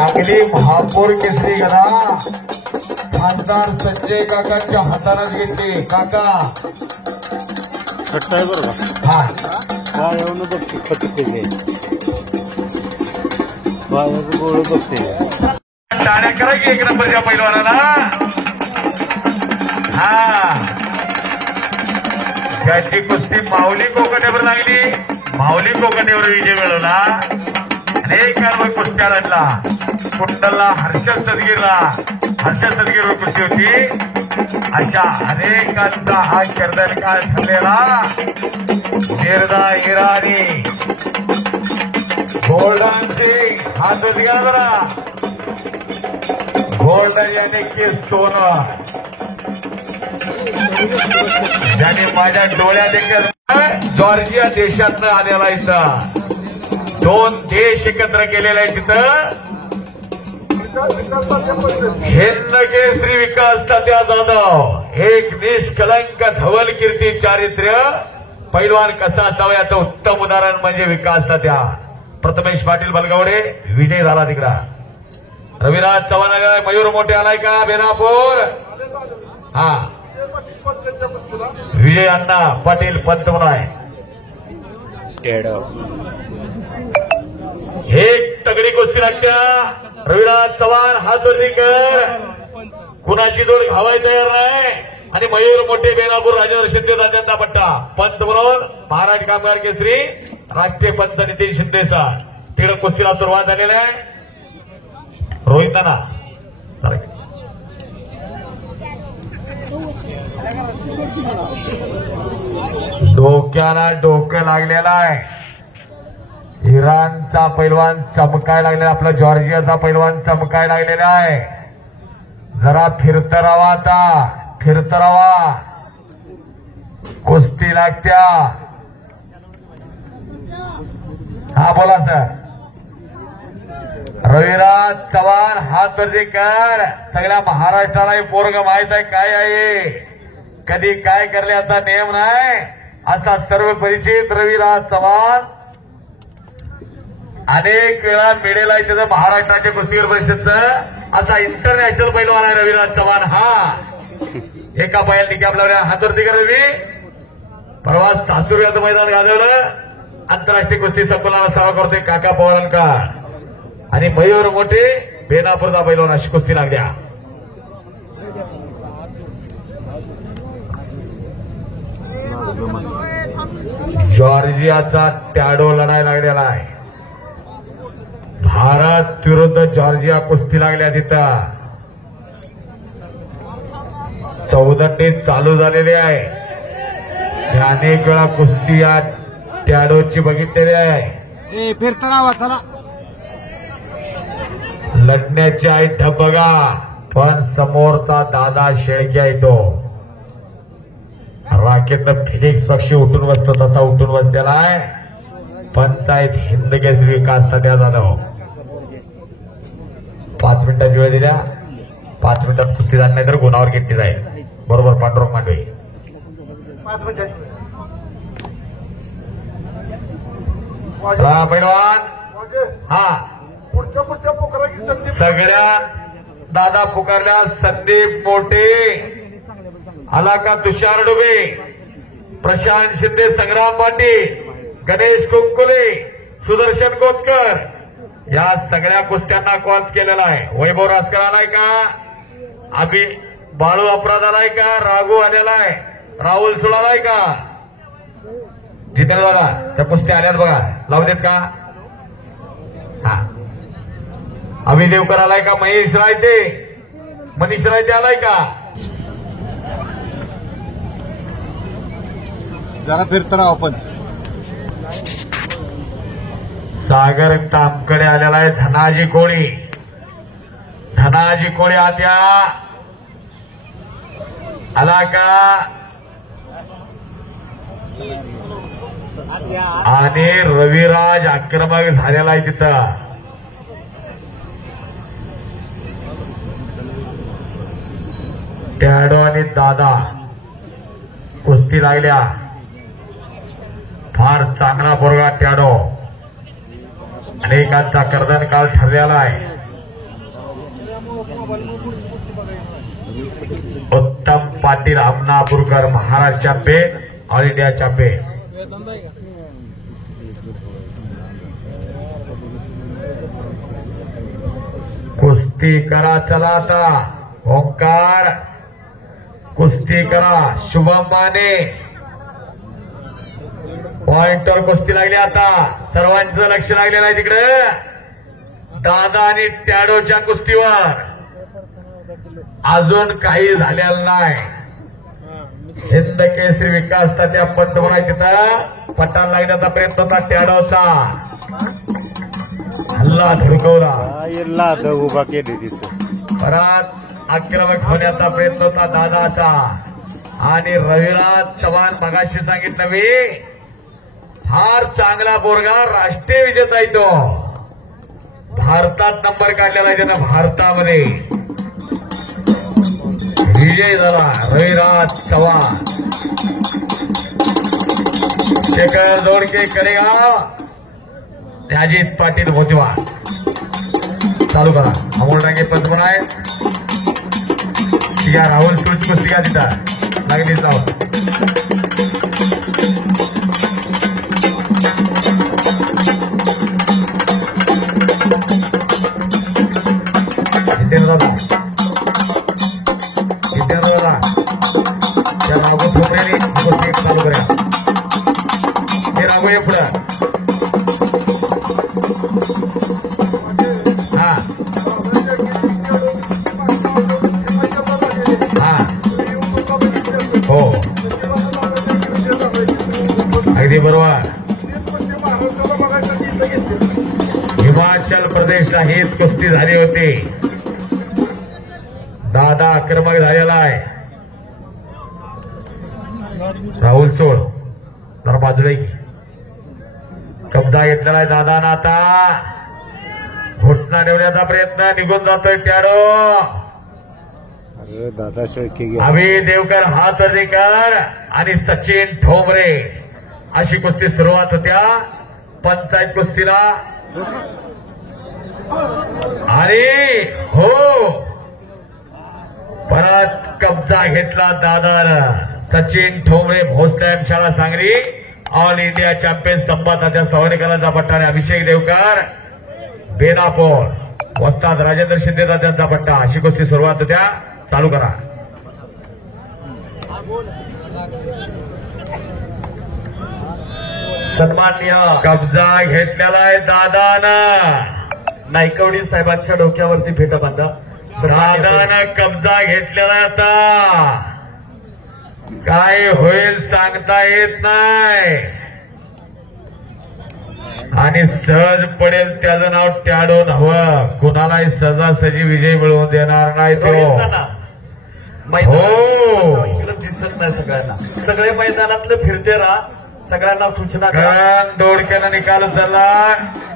सांगली महापौर केसरी गदा खासदार संजय काकांच्या हाताने घेतली. काका आहे बरोबर. हा काय येऊन बघते पटते गोळ बघते. टाळ्या करा की एक नंबरच्या पैलवानाला. हा ज्याची कुस्ती माऊली कोकणेवर लागली, माऊली कोकणेवर विजय मिळवला. अनेक कुस्त्या रडला. कुंडलला हर्षद सदगीरवर कुस्ती होती. अशा अनेकांचा हा किर्दल काळ ठरलेला निर्दा हिराणी गोल्डन सिंग हा तुझ्या जरा गोल्डन याने की सोनं ज्याने माझ्या डोळ्यात देखील जॉर्जिया देशातनं आलेला इथं 2 देश एकत्र केलेले आहे. तिथं हिंद केसरी विकास तात्या जाधव एक निष्कलंक धवल कीर्ती चारित्र्य पैलवान कसा असावा याचं उत्तम उदाहरण म्हणजे विकास तात्या. प्रथमेश पाटील बलगवडे विजय झाला तिकडा. रविराज चव्हाण आलाय. मयूर मोठे आलाय का बेनापूर. हा विजय अण्णा पाटील पंत म्हणून आहे. एक तगडी कुस्ती लागत्या. रविराज चव्हाण हातवर्दीकर कुणाची दोन घावाय तयार नाही. आणि मयूर मोठे बेनापूर राजेंद्र शिंदे दाद्यांना पट्टा पंत म्हणून महाराष्ट्र कामगार केसरी राष्ट्रीय पंत नितीन शिंदे सर तिकडे कुस्तीला सुरुवात झालेली आहे. रोहिताना डोक्याला डोकं लागलेलं आहे. इराणचा पैलवान चमकाय लागलेला. आपला जॉर्जियाचा पैलवान चमकाय लागलेला आहे. जरा फिरत राहा. आता फिरत राहा. कुस्ती लागत्या. हा बोला सर. रविराज चव्हाण हातवर्दीकर सगळ्या महाराष्ट्राला हे पोरग माहित आहे काय आहे. कधी काय करले आता नियम नाही असा सर्व परिचित रविराज चव्हाण अनेक वेळा मिळेला आहे. त्याचं महाराष्ट्राच्या कुस्तीगीर परिषदचं असा इंटरनॅशनल पैलवान आहे रविराज चव्हाण. हा एका पायाला निकाप लावल्या. हातवर्दीकर रवी परवा सासूर याचं मैदान गाजवलं. आंतरराष्ट्रीय कुस्ती संकुलाला सराव करतोय काका पवारांकर. आणि मयूर मोठे बेनापूरचा पैलवान अशी कुस्ती लागल्या. जॉर्जियाचा टॅडो लढाई लागलेला आहे. भारत विरुद्ध जॉर्जिया कुस्ती लागल्या तिथं. चौदंडी चालू झालेली आहे. अनेक वेळा कुस्ती या टॅडोची बघितलेली आहे. फिरताना चला लढण्याची आहे ढब बघा. पण समोरचा दादा शेळके आहे तो राकेतनं फिनिक्स पक्षी उठून बसतो तसा उठून बसलेला आहे. पंचायत हिंद केसरी विकास तात्या जाधव 5 मिनिटांची वेळ दिल्या. 5 मिनिटात कुस्ती झाली नाही तर गुणावर घेतली जाईल. बरोबर पांडुरंग मांडवे 5 मिनिटं. पैलवान हा पुढच्या पुकारा की संदीप सगळ्या दादा पुकारल्या. संदीप मोठे आला का. तुषार डुबे, प्रशांत शिंदे, संग्राम पाटील, गणेश कुंकुले, सुदर्शन कोतकर या सगळ्या कुस्त्यांना कॉल केलेला आहे. वैभव रासकर आलाय का. अभि बाळू अपराध आलाय का. राघू आलेला आहे. राहुल सुळ आलाय का. जितेंद्र बघा त्या कुस्त्या आल्यात बघा. लावू देत का. हा अभि देवकर आलाय का. महेश रायते, मनीष रायते आलाय का. जरा फिरताना आपण सागर तामकडे आलेला आहे. धनाजी कोळी, धनाजी कोळी आत्या आला का. आणि रविराज आक्रमक झालेला आहे तिथं. टॅडो आणि दादा कुस्ती लागल्या. फार चांगला पोरगा टॅडो. अनेकांचा कर्दन काळ ठरलेला आहे. Uttam Patil Hamnapurkar Maharashtra champion, all India champion. कुस्ती करा चला आता. ओंकार कुस्ती करा. शुभम माने पॉइंटवर कुस्ती लागली. आता सर्वांचं लक्ष लागलेलं आहे तिकडे दादा आणि टॅडोच्या कुस्तीवर. अजून काही झालेलं नाही. हिंद केसरी विकास त्या पंतप्रधान तिथं पटाला लागण्याचा प्रयत्न होता टॅडोचा. हल्ला धडकवला, उभा केली तिथं. परत आक्रमक होण्याचा प्रयत्न होता दादाचा. आणि रविराज चव्हाण मगाशी सांगितलं मी, फार चांगला पोरगा, राष्ट्रीय विजेता आहे तो. भारतात नंबर काढलेला आहे त्यानं, भारतामध्ये विजय झाला रविराज चव्हाण. शेखर दोडके कडेगाव, अजित पाटील मोतीवा. चालू करा. अमोल डांगे पंतप्रधान आहे. ठीक आहे. राहुल सुरज कुस्ती का तिथं लागली जाऊ. जितेंद्र दादा, त्या राघू ठोकऱ्याने कुस्ती चालू करा. हे राघू ये पुढं. हा हा हो अगदी बरोबर. हिमाचल प्रदेशला हीच कुस्ती झाली होती. दादा आक्रमक झालेला आहे. राहुल सोड जरा बाजूला की. कब्जा घेतलेला आहे दादानं. आता घोटणा ठेवण्याचा प्रयत्न, निघून जातोय टॅडो. दादा शेळके अभि देवकर हातर्देकर आणि सचिन ठोंबरे अशी कुस्ती सुरुवात होत्या पंचायत कुस्तीला. आणि हो परत कब्जा घेतला दादानं. सचिन ठोंबरे, भोसले शाळा सांगली, ऑल इंडिया चॅम्पियन संपादाच्या सवनेकरांचा पट्टा आणि अभिषेक देवकर बेनापोर, वस्ताद राजेंद्र शिंदे त्यांचा पट्टा. अशी कुस्ती सुरुवात होत्या. चालू करा. सन्माननीय कब्जा घेतलेला आहे दादानं. नायकवडी साहेबांच्या डोक्यावरती फेटा बांधा. दादानं कब्जा घेतलेला आहे. आता काय होईल सांगता येत नाही. आणि सहज पडेल त्याचं नाव टॅडो नव्हं. कुणालाही सहजासहजी विजय मिळवून देणार नाही तो. इकडे दिसत नाही सगळ्यांना. सगळे मैदानातले फिरते राहा. सगळ्यांना सूचना करा. कारण दोडक्यानं निकाल झाला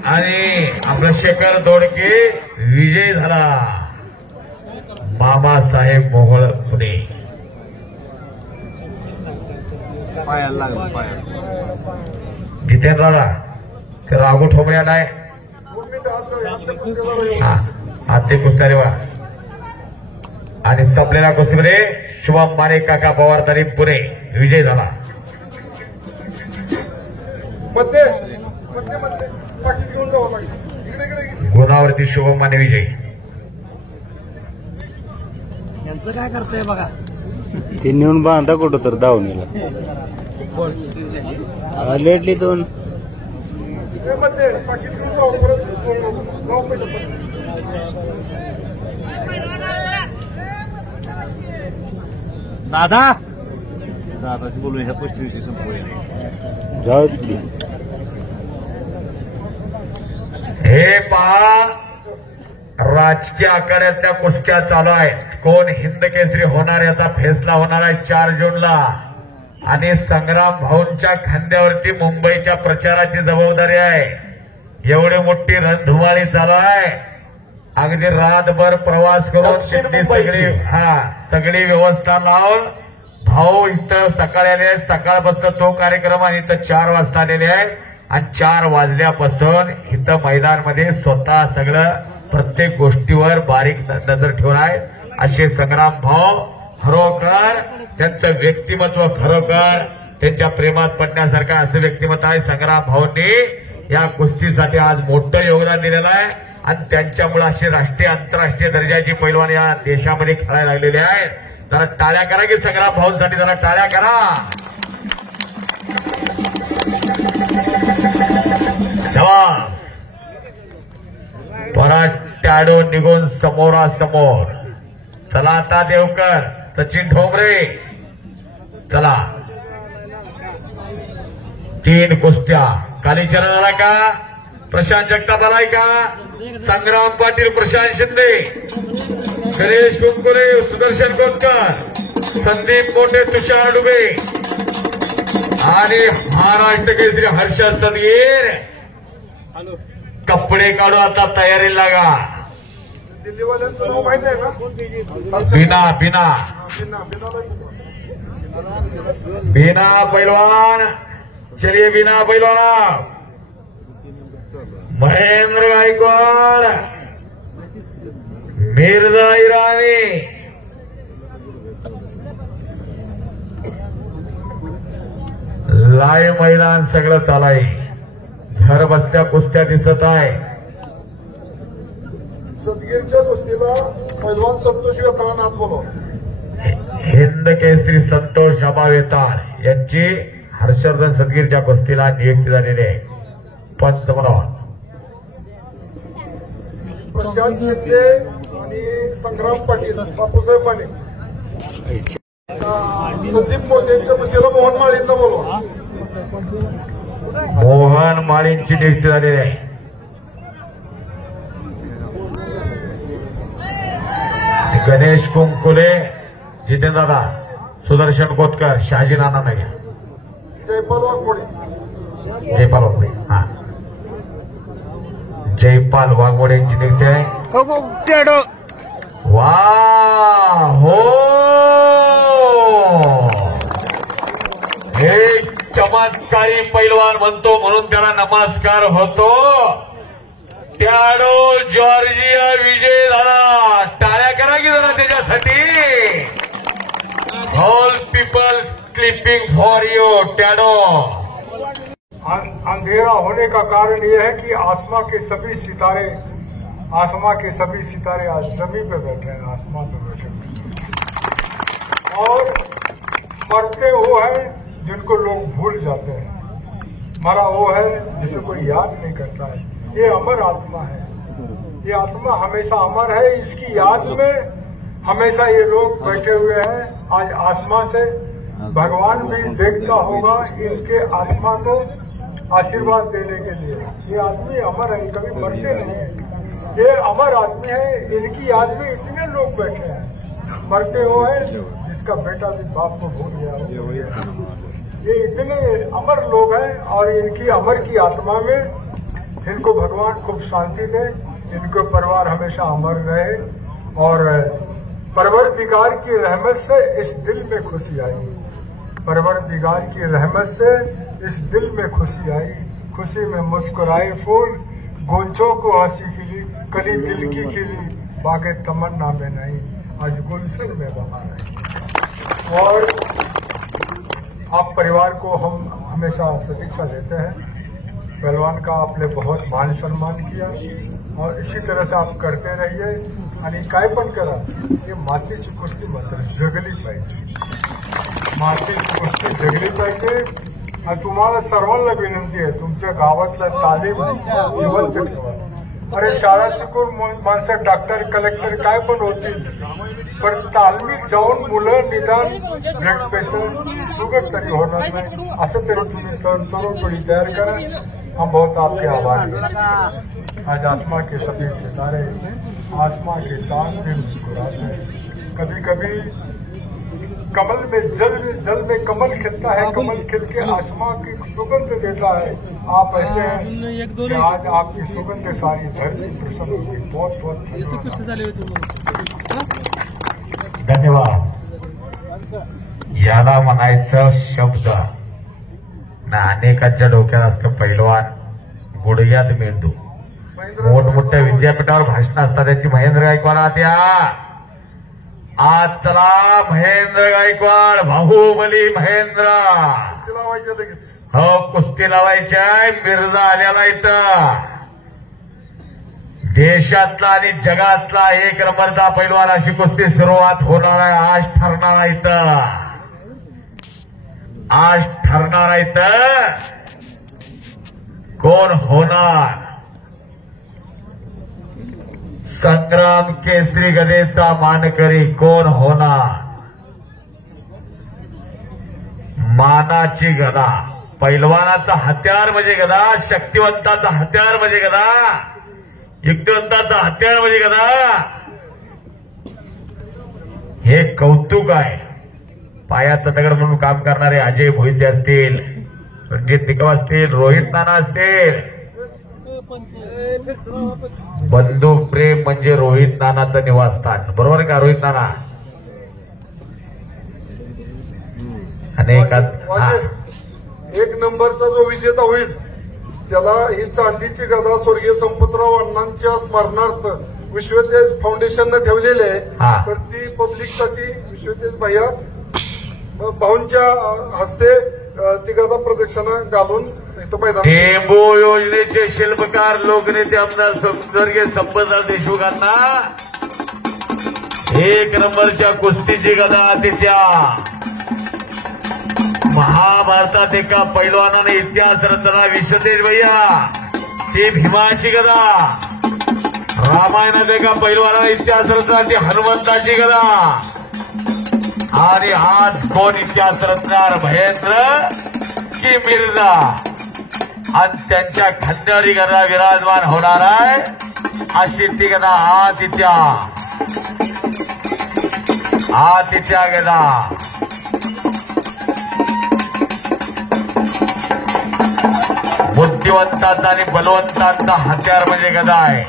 आणि आपला शेखर दोडके विजय झाला. मामासाहेब मोहोळ पुणे. पायाला लागला पायाला. जितेंद्रला राघू ठोंबरे आलाय. हा ते कुस्त्या रे वा. आणि संपलेल्या कुस्तीमध्ये शुभम माने काका पवार तरी पुणे विजय झाला. गुणावरती शुभम माने विजय. यांचं काय करताय बघा. ते नेऊन बांधा कुठं तर दावणीला. लेटली दोन. दादा दादाशी बोलून ह्या पस्तीसशी संपवूया. जाऊ दे. हे पहा राजकीय आखाड्यातल्या कुस्त्या चालू आहेत. कोण हिंद केसरी होणार याचा फैसला होणार आहे 4 जूनला. आणि संग्राम भाऊंच्या खांद्यावरती मुंबईच्या प्रचाराची जबाबदारी आहे. एवढी मोठी रणधुमाळी चालू आहे. अगदी रातभर प्रवास करून सगळी व्यवस्था लावून भाऊ इथं सकाळी आले. सकाळपासून तो कार्यक्रम आणि इथं 4 वाजता आलेले आहे. आणि 4 वाजल्यापासून इथं मैदानमध्ये स्वतः सगळं प्रत्येक गोष्टीवर बारीक नजर ठेवून आहे असे संग्राम भाऊ खरोखर त्यांचं व्यक्तिमत्व खरोखर त्यांच्या प्रेमात पडण्यासारखं असं व्यक्तिमत्व आहे. संग्राम भाऊंनी या कुस्तीसाठी आज मोठं योगदान दिलेलं आहे आणि त्यांच्यामुळे असे राष्ट्रीय आंतरराष्ट्रीय दर्जाची पैलवान या देशामध्ये खेळायला लागलेले आहेत. जरा टाळ्या करा की संग्राम भाऊंसाठी जरा टाळ्या करा. जवान परत टॅडो निघून समोरासमोर. चला आता देवकर सचिन ठोंबरे. चला 3 कुस्त्या कालीचरण आला का प्रशांत जगताप आलाय का संग्राम पाटील प्रशांत शिंदे गणेश कुंकुले सुदर्शन कोतकर संदीप मोठे तुषार डुबे आणि महाराष्ट्र केसरी हर्षद सदगीर. कपडे काढून आता तयारी लागा. दिल्लीवाल्यांचं नाव माहिती आहे का? बिना बिना पैलवान. चलिए बिना पैलवान. महेंद्र गायकवाड मिर्झा इराणी. लाईव्ह मैदान सगळं चालाय. घर बसत्या कुस्त्या दिसत आहे. सदगीरच्या कुस्तीला पैलवान संतोष वेताळनाथ बोलो. हिंद केसरी संतोष आबा वेताळ यांची हर्षवर्धन सदगीरच्या कुस्तीला नियुक्ती झालेली आहे. पंच म्हणून प्रशांत शिंदे आणि संग्राम पाटील बापूसाहेब माने. संदीप मोठेंच्या कुस्तीला मोहन माळींना बोलो. मोहन माळींची नियुक्ती झालेली आहे. गणेश कुंकुले जितेंद्र दादा सुदर्शन कोतकर शहाजी नाना नाही. जयपाल वाघमोडे. जयपाल वाघमोडे. हा जयपाल वाघमोडे यांची नियुक्ती आहे. वा हो हे चमत्कारी पैलवान म्हणतो म्हणून त्याला नमस्कार होतो. टॅडो जॉर्जिया विजय झाला. टाळ्या करा की जरा त्याच्यासाठी. All peoples clipping for you टैडो. अंधेरा होने का कारण यह है कि आसमां के सभी सितारे आज जमीन पे बैठे हैं, आसमान पे बैठे हैं। और मरते वो है जिनको लोग भूल जाते हैं, मरा वो है जिसे कोई याद नहीं करता है। ये अमर आत्मा है, ये आत्मा हमेशा अमर है। इसकी याद में हमेशा ये लोग बैठे हुए हैं। आज आसमां से भगवान भी देखता होगा इनके आत्मा को आशीर्वाद देने के लिए। ये आदमी अमर है, कभी मरते नहीं है। ये अमर आदमी है, इनकी याद में इतने लोग बैठे हैं। मरते वो है जिसका बेटा भी बाप को भूल गया। ये इतने अमर लोग हैं और इनकी अमर की आत्मा में इनको भगवान खूब शांति दे, इनके परिवार हमेशा अमर रहे। और परवरदिगार की रहमत से इस दिल में खुशी आई, परवरदिगार की रहमत से इस दिल में खुशी आई। खुशी में मुस्कुराए फूल, गुंजों को हंसी खिली, कली दिल की खिली, बागे तमन्ना में नहीं, आज गुलशन में बहार है। और आप परिवार को हम हमेशा सदिच्छा देते हैं। पहलवान का आपने बहुत मान सम्मान किया और इसी तरह से आप करते रहिए। आणि काय पण करा, हे मातीची कुस्ती मात्र जगली पाहिजे, मातीची कुस्ती जगली पाहिजे। आणि तुम्हाला सर्वांना विनंती आहे, तुमच्या गावातला तालीम जिवंत ठेवा। अरे शाळा शिकून माणसं डॉक्टर कलेक्टर काय पण होतील, पण तालमीत जाऊन मुलं निदान ब्लड प्रेशर शुगर तरी होणार नाही, असं तरी तुम्ही तरुण पिढी तयार करा। हम बहुत आपके आभारी हैं। आज आसमां के सभी सितारे, आसमां के चांद भी मुस्कुराते हैं। कभी कभी कमल में जल में कमल खिलता है, कमल खिल के आसमां की सुगंध देता है। आप ऐसे हैं कि आज आपकी सुगंध सारी धरती प्रसन्न होगी। बहुत बहुत धन्यवाद। याला म्हणायचं शब्द ना अनेकांच्या डोक्यात असतं पैलवान गुडघ्यात मेंदू। मोठमोठ्या विद्यापीठावर भाषण असतात त्यांची महेंद्र गायकवाड आहात या. आज चला महेंद्र गायकवाड, बाहुबली महेंद्र. हो कुस्ती लावायच्या. मिर्झा आलेला इथं देशातला आणि जगातला एक नंबरचा पैलवान अशी कुस्ती सुरुवात होणार आहे. आज ठरणार आहे इथं. आज ठरणार आहे इथं कोण होणार संग्राम केसरी गदेचा मानकरी, कोण होणार. मानाची गदा, पैलवानाचा हत्यार म्हणजे गदा, शक्तिवंताचा हत्यार म्हणजे गदा, युक्तिवंताचा हत्यार म्हणजे गदा. हे कौतुक आहे. पायाचा दगड म्हणून काम करणारे अजय मोहिते असतील, रणजित निकम असतील, रोहित नाना असतील. बंदूक प्रेम म्हणजे रोहित नानाचं निवासस्थान. बरोबर का रोहित नाना. एक नंबरचा जो विजेता होईल त्याला ही चांदीची गदा स्वर्गीय संपतराव अण्णांच्या स्मरणार्थ विश्वतेज फाउंडेशननं ठेवलेली आहे. तर ती पब्लिकसाठी विश्वतेज भैया भाऊंच्या हस्ते ती गदा प्रदक्षिणा घालून इथं मैदान. टेंबू योजनेचे शिल्पकार लोकनेते आमदार स्वर्गीय संपतराव देशमुखांना एक नंबरच्या कुस्तीची गदा तिच्या महाभारतात एका पैलवानाने इतिहास रचला. विश्वतेज भैया ती भीमाची गदा. रामायणात एका पैलवानाने इतिहास रचला ती हनुमंताची गदा. आणि आज कोण इतिहास रचणार. महेंद्र की मिर्झा. आणि त्यांच्या खांद्यावरी गदा विराजमान होणार आहे अशी ती गदा. तिच्या गदा बुद्धिवंताचा आणि बलवंताचा हत्यार म्हणजे गदा आहे.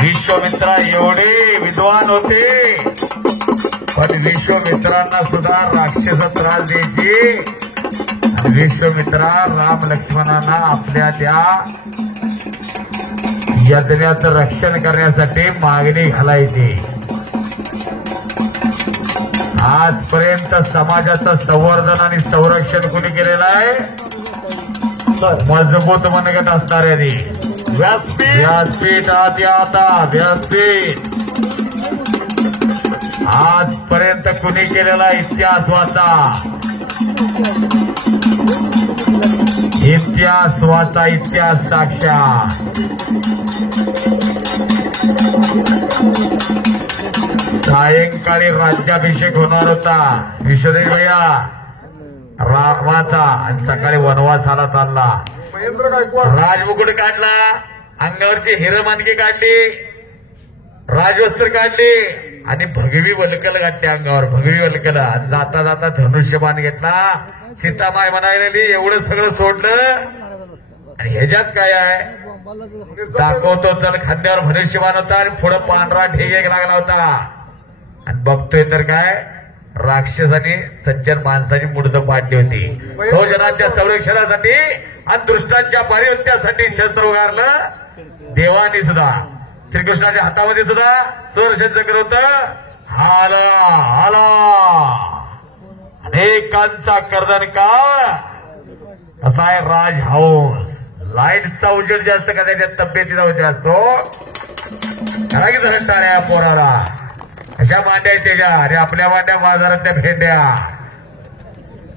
विश्वमित्रा एवढे विद्वान होते पण विश्वमित्रांना सुद्धा राक्षस त्रास द्यायची. विश्वमित्रा राम लक्ष्मणांना आपल्या त्या यज्ञाचं रक्षण करण्यासाठी मागणी घालायची. आजपर्यंत समाजाचं संवर्धन आणि संरक्षण कोणी केलेलं आहे. मजबूत मनगट असणाऱ्यांनी. व्यासपीठ आता व्यासपीठ. आजपर्यंत कुणी केलेला इतिहास वाचा. इतिहास वाचा. इतिहास साक्षात. सायंकाळी राज्याभिषेक होणार होता विश्वदेव भैया रामाचा आणि सकाळी वनवासाला चालला. महेंद्र गायकवाड राजमुकुट काढला, अंगावरची हिरमानगी काढली, राजवस्त्र काढली आणि भगवी वलकल घातली अंगावर. भगवी वलकल. आणि जाता जाता धनुष्यबाण घेतला. सीतामाय म्हणायला एवढं सगळं सोडलं. आणि ह्याच्यात काय आहे दाखवतो तर खांद्यावर धनुष्यबाण होता आणि पुढे पांढरा ढेग एक लागला होता. आणि बघतोय तर काय राक्षसाने सज्जन माणसाची मुडद पाडली होती. स्वजनाच्या संरक्षणासाठी आणि दुष्टांच्या पारिवत्यासाठी शस्त्र उगारलं देवानी सुद्धा. श्रीकृष्णाच्या हातामध्ये सुद्धा सुदर्शन चक्र होतं. हाला हाला अनेकांचा कर्दन काळ असा आहे राजहंस. लाईटचा उजेड जास्त का त्याच्या तब्येतीचा उजेड असतो. करा की धरणाऱ्या पोराला अशा मांड्या त्याच्या आणि आपल्या मांड्या बाजारातल्या भेंड्या.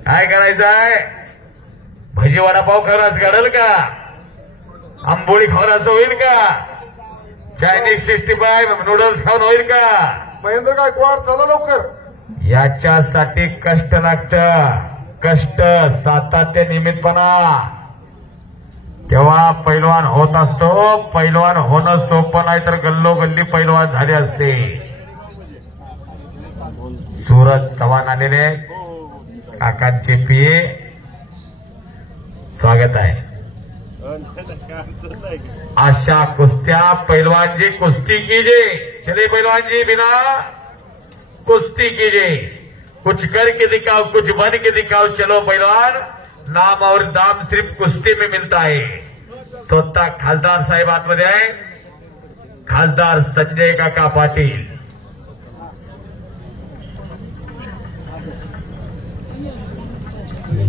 काय करायचंय. भजी वडापाव खरंच घडल का. आंबोळी खावराचं होईल का. चायनीज 65 नूडल्स खाऊन होईल का. महेंद्र गायकवाड चला लवकर. याच्यासाठी कष्ट लागतं. कष्ट सातत्य निमित्तपणा तेव्हा पैलवान होत असतो. पैलवान होणं सोपं नाही तर गल्लोगल्ली पैलवान झाले असते. सूरज चव्हाण आलेले काकांचे पिये स्वागत आहे. अशा कुस्त्या पैलवान जी कुस्ती कीजिए. चले पैलवान जी बिना कुस्ती कीजिए. कुछ करके दिखाओ कुछ बन के दिखाओ. चलो पैलवान नाम और दाम सिर्फ कुश्ती में मिलता है. स्वतः खासदार साहेब आतमध्ये आहे, खासदार संजय काका पाटील.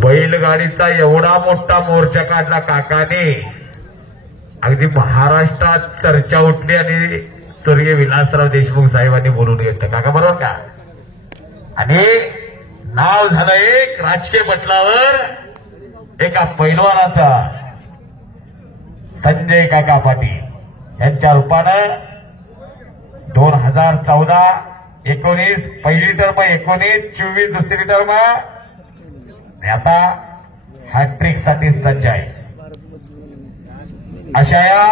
बैलगाडीचा एवढा मोठा मोर्चा काढला काकाने, अगदी महाराष्ट्रात चर्चा उठली आणि स्वर्गीय विलासराव देशमुख साहेबांनी बोलून घेतलं. काका बरोबर का? आणि नाव झालं एक राजकीय पटलावर एका पैलवानाचा, संजय काका पाटील यांच्या रूपानं 2014, 19 पहिली टर्म, 19, 24 दुसरी टर्म, आता हॅट्रिक साठी सज्ज आहे. अशा या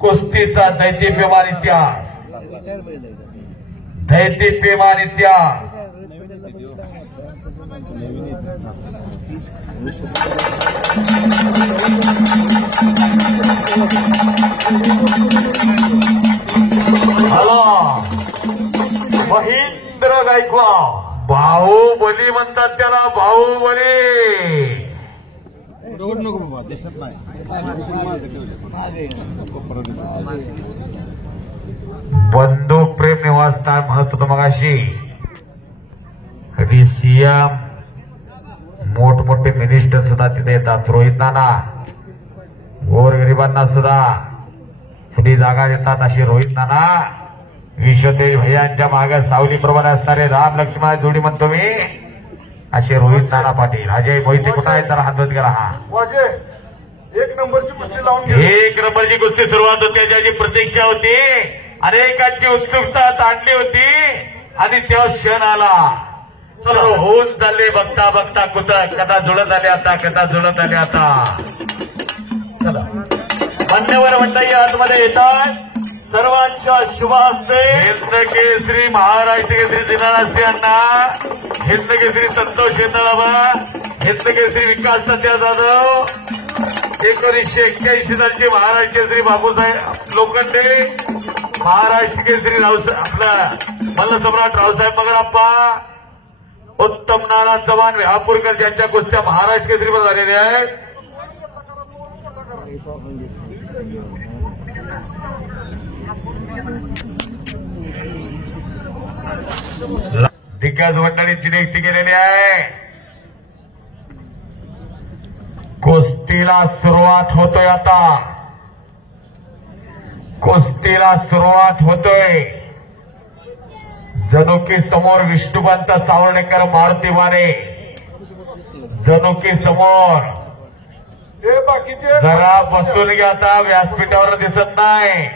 कुस्तीचा दैदिप्यमान इतिहास, दैदिप्यमान इतिहास. महेंद्र गायकवाड, बाहुबली म्हणतात त्याला, बाहुबली. नको बाबा, दिसत नाही. बंदूक प्रेम निवासस्थान म्हणत होतं मगाशी. कधी सीएम, मोठमोठे मिनिस्टर सुद्धा तिथे येतात. रोहित नाना गोरगरिबांना सुद्धा थोडी जागा देतात. अशी रोहित नाना, विश्वदेवी भैयांच्या मागे सावलीप्रमाणे असणारे राम लक्ष्मण जोडी म्हणतो मी, असे रोहित नाना पाटील. अजय मोहिते कुठं आहेत? जरा हातात करा. हा वाजे एक नंबरची कुस्ती लावून 1 नंबरची कुस्ती सुरुवात होती. त्याची प्रतीक्षा होती, अनेकांची उत्सुकता ताणली होती आणि तेव्हा क्षण आला. सर्व होऊन चालले बघता बघता कुठं कदा जुळत आले आता, कदा जुळत आले आता. चला मान्यवर मंडळी आतमध्ये येतात. सर्वांच्या शुभ हस्ते हिंद केसरी, महाराष्ट्र केसरी दिनाराशी अण्णा, हिंद केसरी संतोष शेताळाबा, हिंद केसरी विकास तात्या जाधव, 1981 सालचे महाराष्ट्र केसरी बापूसाहेब लोखंडे, महाराष्ट्र केसरी आपला मल्लसम्राट रावसाहेब मगराप्पा, उत्तम नाना चव्हाण विहापूरकर, ज्यांच्या कुस्त्या महाराष्ट्र केसरीवर झालेल्या आहेत. दिग्गज मंडळींची नियुक्ती केलेली आहे. कुस्तीला सुरुवात होतोय आता, कुस्तीला सुरुवात होतोय. जणू की समोर विष्णुपंत सावर्णेकर, मारुती माने, जणू की समोर. हे बाकीचे जरा बसून घ्या आता, व्यासपीठावर दिसत नाही.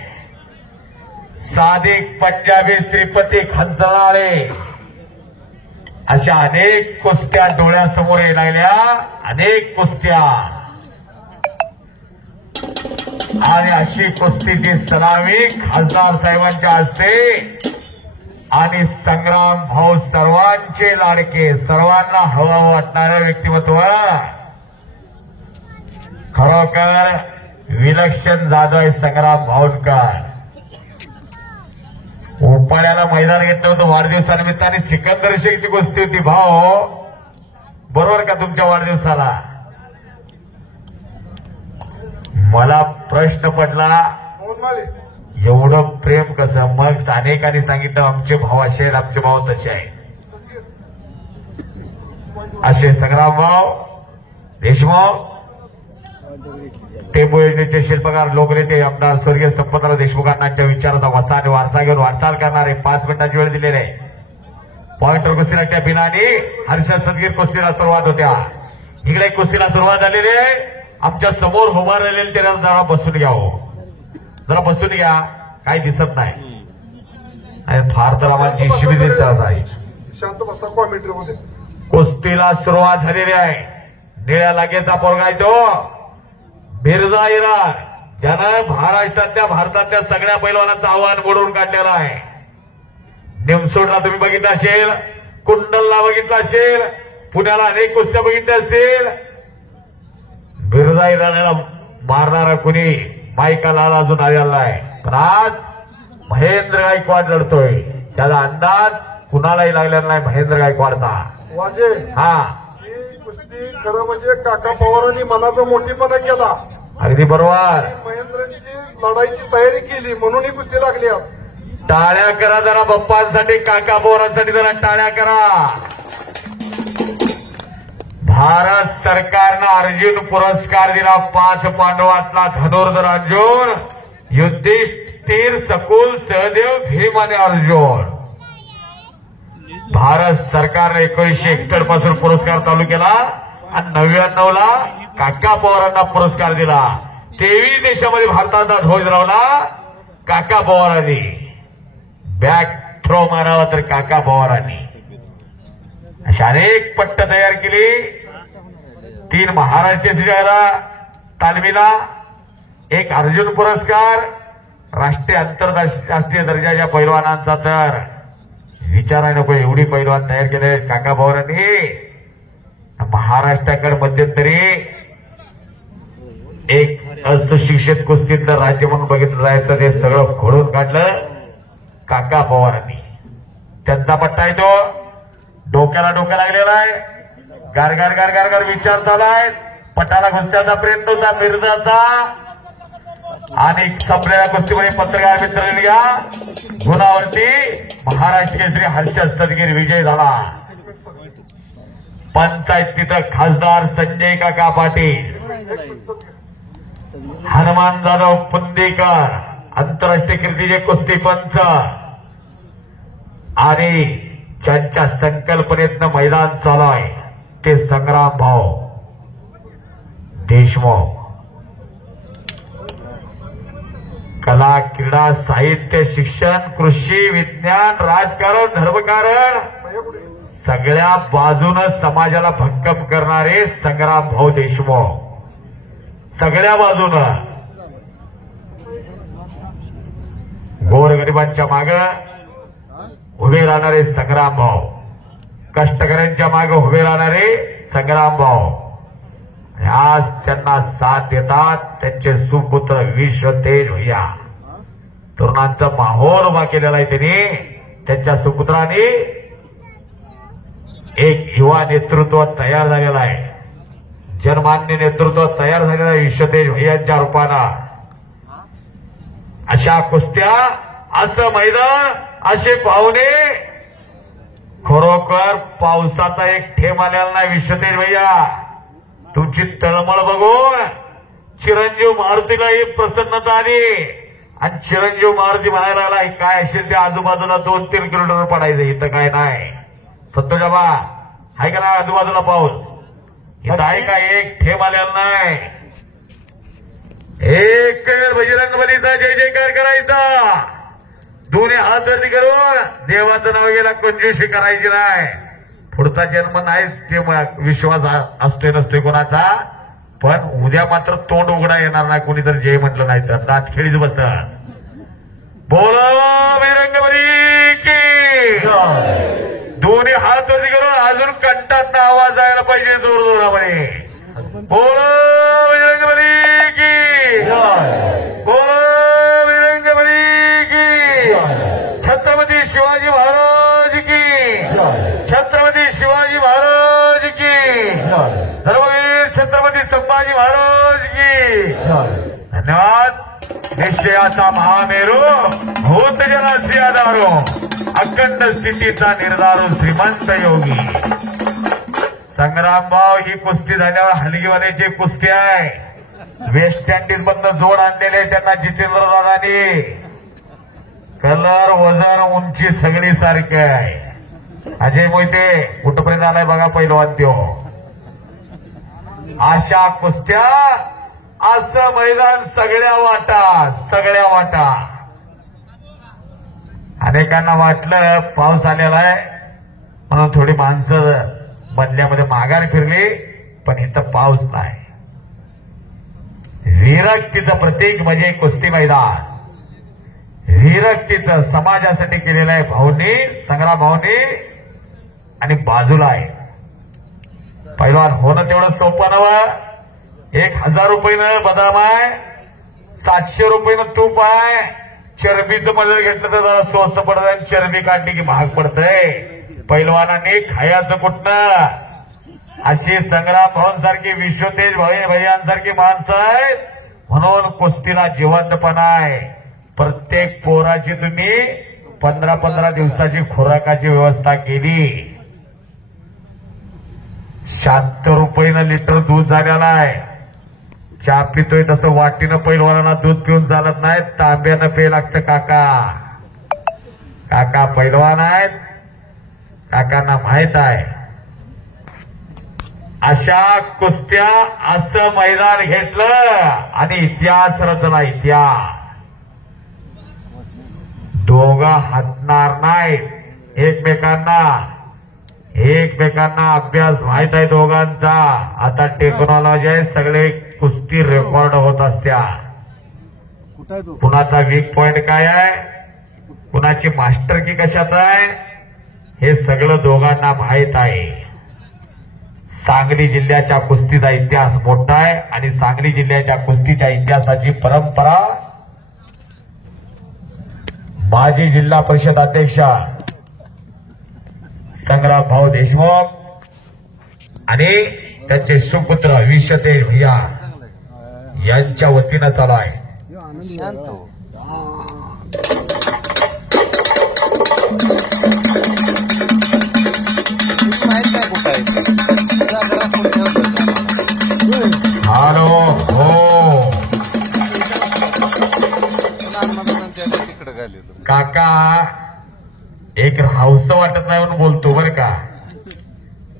सादिक पंजाबी, श्रीपती खंचनाळे, अशा अनेक कुस्त्या डोळ्यासमोर येऊ लागल्या, अनेक कुस्त्या. आणि अशी कुस्तीची सलामी खासदार साहेबांच्या हस्ते आणि संग्राम भाऊ सर्वांचे लाडके, सर्वांना हवं वाटणारे व्यक्तिमत्व, खरोखर विलक्षण जादू आहे संग्राम भाऊंकर. उपाड्याला मैदान घेतलं होतं वाढदिवसानिमित्ताने, सिकंदर शेखची कुस्ती होती. भाऊ बरोबर का तुमच्या वाढदिवसाला? मला प्रश्न पडला, एवढं प्रेम कसं? मग अनेकांनी सांगितलं आमचे भाऊ असे आहेत, आमचे भाऊ तसे आहेत. असे संग्रामभाऊ देशमुख, टेंबू योजनेचे शिल्पकार, लोकनेते आमदार स्वर्गीय संपतराव देशमुखांच्या विचाराचा वसा आणि वारसा घेऊन वाटचाल करणारे 5 मिनिटांची वेळ दिलेली आहे. पॉइंटवर कुस्ती लागत्या बिनानी हर्षद सदगीर कुस्तीला सुरुवात होत्या. इकडे कुस्तीला सुरुवात झालेली आहे. आमच्या समोर उभा राहिलेले त्याला जरा बसून घ्या, हो जरा बसून घ्या, काही दिसत नाही. फार तर आम्हाला शिबिर आहे. शांत बसा कॉमेंट्री मध्ये. कुस्तीला सुरुवात झालेली आहे. निळ्या लागेचा पोरगा आहे तो मिर्झा इराण, ज्यानं भारतातल्या सगळ्या पैलवानांचं आव्हान मोडून काढलेलं आहे. निमसोडला तुम्ही बघितलं असेल, कुंडलला बघितलं असेल, पुण्याला अनेक कुस्त्या बघितल्या असतील. मिर्झा इराणला मारणारा कुणी माईका लाल अजून आलेला नाही. पण आज महेंद्र गायकवाड लढतोय, त्याचा अंदाज कुणालाही लागलेला नाही महेंद्र गायकवाडचा. वाजे हा ही कुस्ती खरं म्हणजे काका पवारांनी मनाचा मोठीपणा केला. अगदी बरोबर. महेंद्रची लढाईची तयारी केली म्हणून ही कुस्ती लागली आज. टाळ्या करा जरा बाप्पांसाठी, काका बोरांसाठी जरा टाळ्या करा. भारत सरकारनं अर्जुन पुरस्कार दिला 5 पांडवातला धनुर्धर अर्जुन, युधिष्ठिर, सकुल, सहदेव, भीम आणि अर्जुन. भारत सरकारने 1961 पासून पुरस्कार चालू केला आणि 99 ला काका पवारांना पुरस्कार दिला. 23 देशामध्ये भारताचा ध्वज लावला काका पवारांनी. बॅक थ्रो मारावा तर काका पवारांनी. अशा अनेक पट्ट तयार केली. 3 महाराष्ट्र तालमीला, 1 अर्जुन पुरस्कार. राष्ट्रीय आंतरराष्ट्रीय दर्जाच्या पैलवानांचा तर विचाराय नको, एवढी पैलवान तयार केले काका पवारांनी. महाराष्ट्राकडे मध्यंतरी एक असुशिक्षित कुस्तीतलं राज्य म्हणून बघितलं जायचं, ते सगळं खोडून काढलं काका पवारांनी. त्यांचा पट्टा आहे तो, डोक्याला डोकं लागलेला आहे. गार गार गार गार गार विचार चालू आहेत. पटाला घुसण्याचा प्रयत्न होता मिर्जाचा आणि संपलेल्या कुस्तीमध्ये पत्रकार मित्र घ्या गुणावरती महाराष्ट्र केसरी हर्षद सदगीर विजय झाला. पंचायत तिथं खासदार संजय काका पाटील, हनुमान जाधव पुंदेकर आंतरराष्ट्रीय कीर्तीचे कुस्ती पंच आणि ज्यांच्या संकल्पनेतनं मैदान चालू आहे ते संग्राम भाऊ देशमुख. कला, क्रीडा, साहित्य, शिक्षण, कृषी, विज्ञान, राजकारण, धर्मकारण सगळ्या बाजूनं समाजाला भक्कम करणारे संग्राम भाऊ देशमुख. सगळ्या बाजूनं गोरगरिबांच्या मागं उभे राहणारे संग्राम भाऊ, कष्टकऱ्यांच्या मागे उभे राहणारे संग्राम भाऊ. आज त्यांना साथ देतात त्यांचे सुपुत्र विश्वतेज भैया. तरुणांचा माहोल उभा केलेला आहे त्यांनी. त्यांच्या सुपुत्रांनी एक युवा नेतृत्व तयार झालेलं आहे, जनमान्य नेतृत्व तयार झालेलं आहे विश्वतेज भैयांच्या रूपानं. अशा कुस्त्या, असं मैदान, असे पाहुणे, खरोखर पावसाचा एक थेंब आलेला नाही विश्वतेज भैया. तुमची तळमळ बघून चिरंजीव मारुतीलाही प्रसन्नता आली आणि चिरंजीव मारुती म्हणायला लागला काय असेल ते आजूबाजूला 2-3 किलोमीटर पडायचं, इथं काय नाही. संतोषाबा आहे का नाही आजूबाजूला पाऊस? इथं आहे का एक थेंब आलेला नाही. एक बजरंग बलीचा जय जयकार करायचा, दोन्ही हात वरती करून देवाचं नाव गेला, कंजूशी करायची नाही. पुढचा जन्म नाहीच ते विश्वास असतोय नसतोय कोणाचा, पण उद्या मात्र तोंड उघडा येणार नाही कोणीतरी जय म्हटलं नाही तर दात खेळीच बसत. बोलो बजरंगबली की. दोन्ही हात वरती करून अजून कंठात आवाज जायला पाहिजे जोर जोरामध्ये. बोलो बजरंगबली की. बोलो बजरंगबली की. छत्रपती शिवाजी महाराज की. छत्रपती शिवाजी महाराज की. धर्मवीर छत्रपती संभाजी महाराज की. धन्यवाद. निश्चयाचा महामेरू, भूत जनासी आधारो, अखंड स्थितीचा निर्धारो, श्रीमंत योगी. संग्रामभाऊ ही कुस्ती झाल्यावर हलगीवाल्याची कुस्ती आहे. वेस्ट इंडिज मधनं जोड आणलेले त्यांना जितेंद्र दादानी. कलर, वजन, उंची सगळी सारखी आहे. अजय मोहिते कुठपर्यंत आलाय बघा पहिलवान त्यो. अशा कुस्त्या, असं मैदान सगळ्या वाटा. अनेकांना वाटलं पाऊस आलेला आहे म्हणून थोडी माणसं बदल्यामध्ये माघार फिरली, पण इथं पाऊस नाही. विरक्तीचं प्रतीक म्हणजे कुस्ती मैदान. विरक्तीचं समाजासाठी केलेलं आहे भाऊंनी, संग्राम भाऊंनी. आणि बाजूला आहे पैलवान होणं तेवढं सोपं नव्हतं. 1000 रुपयानं बदाम आहे, 700 रुपयानं तूप आहे. चरबीचं मजल घेतलं तर जरा स्वस्त पडत आहे, चरबी काढली की महाग पडतंय. पैलवानांनी खायचं कुठनं? अशी संग्राम भाऊंसारखी, विश्वतेज भैयांसारखी माणसं आहेत म्हणून कुस्तीला जिवंतपणा आहे. प्रत्येक पोराची तुम्ही 15-15 दिवसाची खुराकाची व्यवस्था केली. 76 रुपयानं लिटर दूध झालेला आहे. चहा पितोय तसं वाटीनं पैलवानाला दूध पिऊन चालत नाही, तांब्यानं पे लागतं. काका पैलवान आहेत, काकांना माहित आहे. अशा कुस्त्या असं मैदान घेतलं आणि इतिहास रचला. इतिहास दोघं हटणार नाहीत एकमेकांना अभ्यास माहित आहे दोघांचा. आता टेक्नॉलॉजी आहे, सगळे कुस्ती रेकॉर्ड होत असत्या. कुणाचा वीक पॉइंट काय आहे, कुणाची मास्टरकी कशात आहे, हे सगळं दोघांना माहित आहे. सांगली जिल्ह्याच्या कुस्तीचा इतिहास मोठा आहे आणि सांगली जिल्ह्याच्या कुस्तीच्या इतिहासाची परंपरा माजी जिल्हा परिषद अध्यक्ष संग्राम भाऊ देशमुख आणि त्यांचे सुपुत्र विश्वतेज भैया यांच्या वतीनं चालू आहे. हॅलो हो काका, एक राहूसं वाटत नाही म्हणून बोलतो बरं का.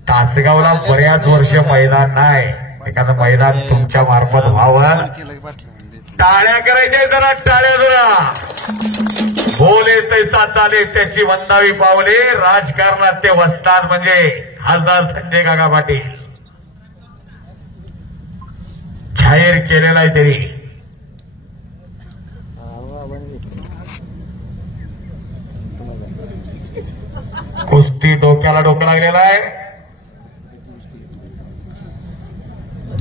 तासगावला बऱ्याच वर्ष मैदान नाही. एखादं मैदान तुमच्या मार्फत व्हावं. टाळ्या करायच्या जरा, टाळ्या जरा. बोले तैसा चाले त्याची वंदावी पावले. राजकारणात ते वस्ताद म्हणजे खासदार संजय काका पाटील. जाहीर केलेला आहे तरी. कुस्ती डोक्याला डोकं लागलेला आहे.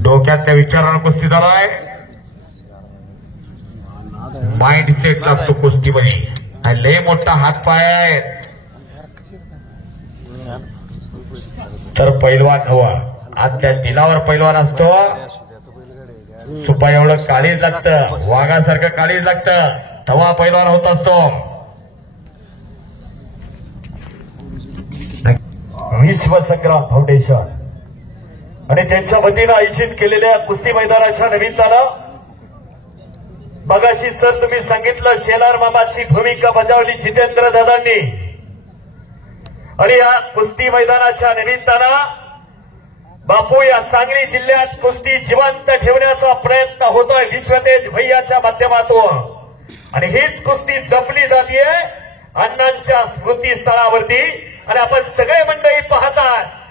डोक्यात त्या विचारानं कुस्ती झाला आहे. माइंड सेट लागतो कुस्तीमध्ये. लय मोठा हात पाय आहेत तर पैलवान हवा. आज त्या दिलावर पैलवान असतो. सुपा एवढं काळीज लागतं, वाघासारखं काळीज लागतं, तवा पैलवान होत असतो. विश्व संग्राम फाउंडेशन आणि त्यांच्या वतीनं आयोजित केलेल्या कुस्ती मैदानाच्या निमित्तानं मगाशी सर तुम्ही सांगितलं शेलार मामाची भूमिका बजावली जितेंद्र दादांनी. आणि या कुस्ती मैदानाच्या निमित्तानं बापू या सांगली जिल्ह्यात कुस्ती जिवंत ठेवण्याचा प्रयत्न होतोय विश्वतेज भैयाच्या माध्यमातून. आणि हीच कुस्ती जपली जातीये अण्णांच्या स्मृतीस्थळावरती. आणि आपण सगळे मंडळी पाहता,